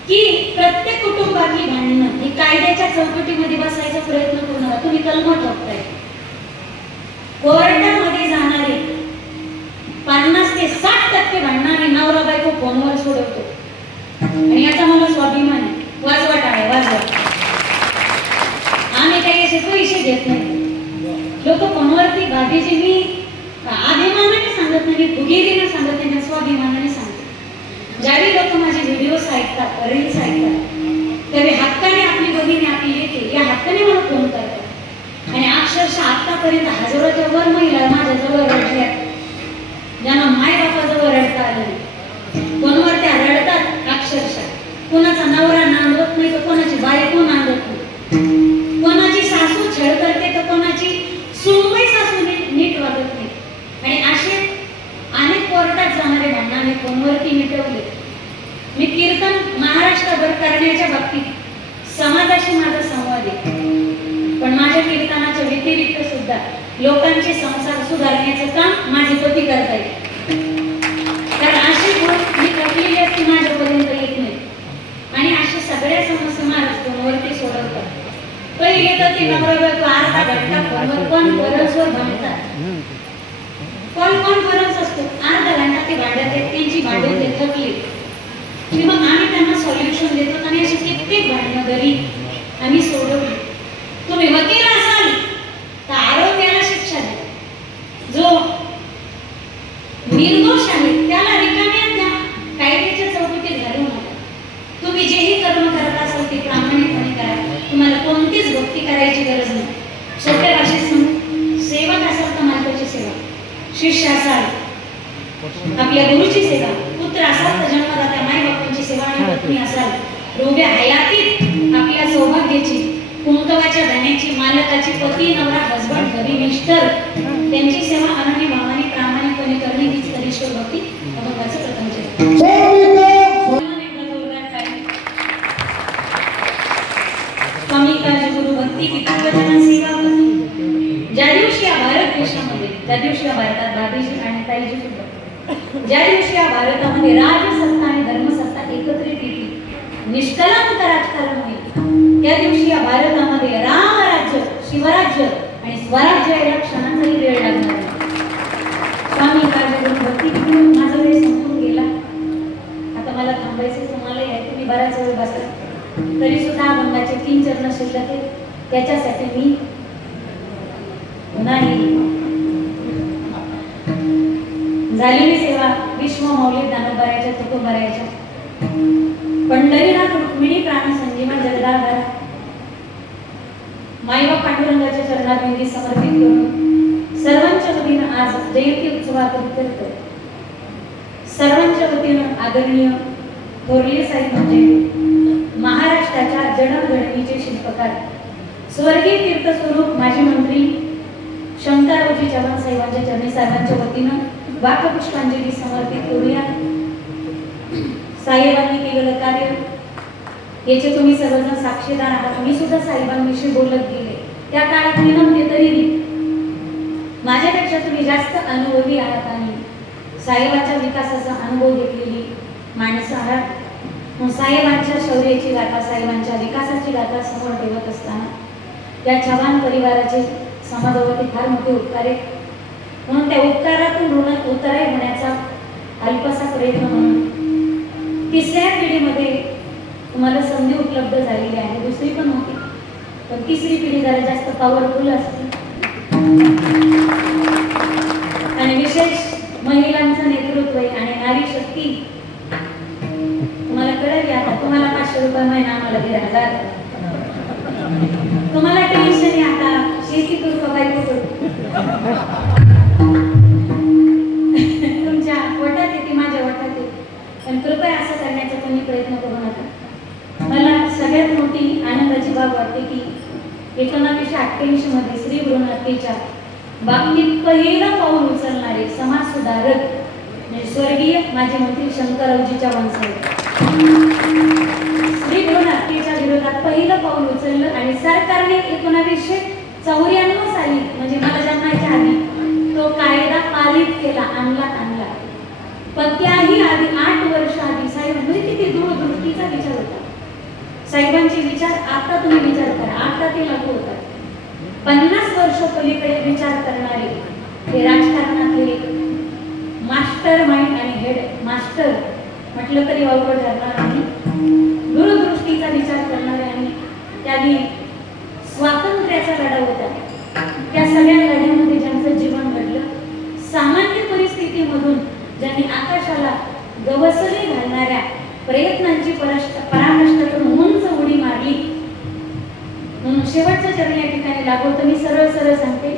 की प्रत्येक कुटुंबातली भांडणं ही कायद्याच्या चौकटीमध्ये बसायचा प्रयत्न करू नका तुम्ही कलम ठोकताय कोर्टामध्ये जाणारे 50 ते 60% भांडणारे नवरा बायको फोनवर सोडवतो आणि याचा मला स्वाभिमान आहे वाजवा टाळ्या वाजवा आम्ही काही असे पैसे घेत नाही लोक फोनवरती बाबीजी मी अभिमानाने सांगत नाही फुगीरीने सांगत नाही स्वाभिमानाने सांगते ज्यावेळी लोक माझे व्हिडिओज ऐकतात रील्स ऐकतात त्यावेळी हक्काने आपली बहिणी आपली लेकी या हक्काने मला फोन करतात आणि अक्षरशः आतापर्यंत हजारोच्या वर महिला माझ्याजवळ रडल्या ज्यांना माय बापाजवळ रडता आलं फोनवर त्या रडतात अक्षरशः कोणाचा नवरा नांदवत नाही तर कोणाची बायको नांदवत नाही कोणाची सासू छळ करते तर कोणाची सुनबाई सासू नीट वागत नाही आणि असे अनेक कोर्टात जाणारे भांडणाने फोनवरती मिटवले. मी कीर्तन महाराष्ट्र महाराष्ट्रभर करण्याच्या बाबतीत समाजाशी माझा संवाद आहे, पण माझ्या कीर्तनाच्या व्यतिरिक्त सुद्धा लोकांचे संसार सुधारण्याचं काम माझे पती करतायत. कारण असे गुण मी कपलेली असते माझ्यापर्यंत येत नाही आणि अशा सगळ्या समस्या महाराज फोनवरती सोडवतात. पहिले तर ते नवरा अर्धा घंटा फोनवर कॉन्फरन्सवर भांडतात. कॉन्फरन्स असतो, अर्धा घंटा ते भांडत आहेत, त्यांची भांडण ते थकले की मग आम्ही त्यांना सॉल्युशन देतो आणि अशी कित्येक भांडणं घरी आम्ही सोडवली. तुम्ही वकील असाल तर आरोग्याला शिक्षा द्या, जो निर्दोष आहे त्याला रिकाम्यात द्या, कायद्याच्या चौकटीत घालू नका. तुम्ही जेही कर्म करत असाल ते प्रामाणिकपणे करा, तुम्हाला कोणतीच भक्ती करायची गरज नाही. सोप्या भाषेत सांगू, सेवक असाल तर मालकाची सेवा, शिष्य असाल आपल्या गुरुची सेवा, पुत्र असाल तर जन्मदात्या माय बापांची सेवा आणि पत्नी असाल रुब्या हयातीत आपल्या सौभाग्याची, कुंकवाच्या धन्याची, मालकाची, पती नवरा हसबंड घरी मिस्टर त्यांची सेवा अनन्य भावाने प्रामाणिकपणे करणे हीच कनिष्ठ भक्ती अभंगाचं प्रथम स्वामी काज गुरु भक्ती पितृवचन सेवा. ज्या दिवशी या भारत देशामध्ये, त्या दिवशी या भारतात बाबीजी आणि ताईजी सुद्धा, ज्या दिवशी या भारतामध्ये राजसत्ता आणि धर्मसत्ता एकत्रित येतील, निष्कलंक राजकारण होईल, त्या दिवशी या भारतामध्ये रामराज्य, शिवराज्य आणि स्वराज्य या क्षणाचाही वेळ लागणार आहे. स्वामी काळजी भक्ती घेऊन माझा वेळ संपून गेला. आता मला थांबायचं, तुम्हाला आहे तुम्ही बराच वेळ बसला तरी सुद्धा अभंगाचे 3 चरण शिल्लक आहेत, त्याच्यासाठी मी नाही झालेली सेवा विश्व मौलिक दानोबारायच्या तुकोबारायच्या पंढरीनाथ रुक्मिणी प्राण संजीवन जगदाधार माईबा पांडुरंगाच्या चरणात समर्पित करून सर्वांच्या वतीनं आज जयंती उत्सवात सर्वांच्या वतीनं आदरणीय थोरले साहेब म्हणजे महाराष्ट्राच्या जडणघडणीचे शिल्पकार स्वर्गीय तीर्थस्वरूप माजी मंत्री शंकररावजी चव्हाण साहेबांच्या चरणी साहेबांच्या वतीनं वाकपुष्पांजली समर्पित करूया. साहेबांनी केलेलं कार्य याचे तुम्ही सर्वजण साक्षीदार आहात. मी सुद्धा साहेबांविषयी बोलत गेले, त्या काळात मी नव्हते तरी माझ्यापेक्षा तुम्ही जास्त अनुभवी आहात आणि साहेबांच्या विकासाचा अनुभव घेतलेली माणसं आहात. साहेबांच्या शौर्याची गाथा, साहेबांच्या विकासाची गाथा समोर ठेवत असताना या चव्हाण परिवाराचे समाजावरती फार मोठे उपकार आहेत. म्हणून त्या उपकारातून ऋण उतराई होण्याचा अल्पसा प्रयत्न म्हणून 3ऱ्या पिढीमध्ये तुम्हाला संधी उपलब्ध झालेली आहे. दुसरी पण होती, पण 3री पिढी जरा जास्त पॉवरफुल असते आणि विशेष महिलांचं नेतृत्व आणि नारी शक्ती तुम्हाला कळेल. आता तुम्हाला 500 रुपये महिना, आम्हाला 15,000. तुम्हाला टेन्शन आहे आता शेती करू का बायको करू, तुमच्या वटात येते, माझ्या वटात येते, पण कृपया असं करण्याचा तुम्ही प्रयत्न करू नका. मला सगळ्यात मोठी आनंदाची बाब वाटते की 1988 मध्ये श्री भ्रूणहत्येच्या बाबतीत पहिलं पाऊल उचलणारे समाज सुधारक म्हणजे स्वर्गीय माजी मंत्री शंकररावजी चव्हाण साहेब श्री भ्रूणहत्येच्या विरोधात पहिलं पाऊल उचललं आणि सरकारने 1994 साली म्हणजे मला जन्माच्या आधी तो कायदा पारित केला, अंमलात आणला. पण त्याही आधी 8 वर्ष आधी साहेब म्हणजे किती दूरदृष्टीचा विचार होता. साहेबांचे विचार आता तुम्ही विचार करा, आता ते लागू होतात. 50 वर्ष पलीकडे विचार करणारे हे राजकारणातले मास्टर माइंड आणि हेड मास्टर म्हटलं तरी अवघड ठरणार नाही. दूरदृष्टीचा विचार करणारे आणि त्याने स्वातंत्र्याचा लढा होता. त्या सगळ्या लढ्यामध्ये ज्यांचं जीवन घडलं, सामान्य परिस्थितीमधून ज्यांनी आकाशाला गवसणी घालणाऱ्या प्रयत्नांची पराकाष्ठा करून उंच उडी मारली. म्हणून शेवटचं चरण या ठिकाणी लागवतं. मी सरळ सरळ सांगते,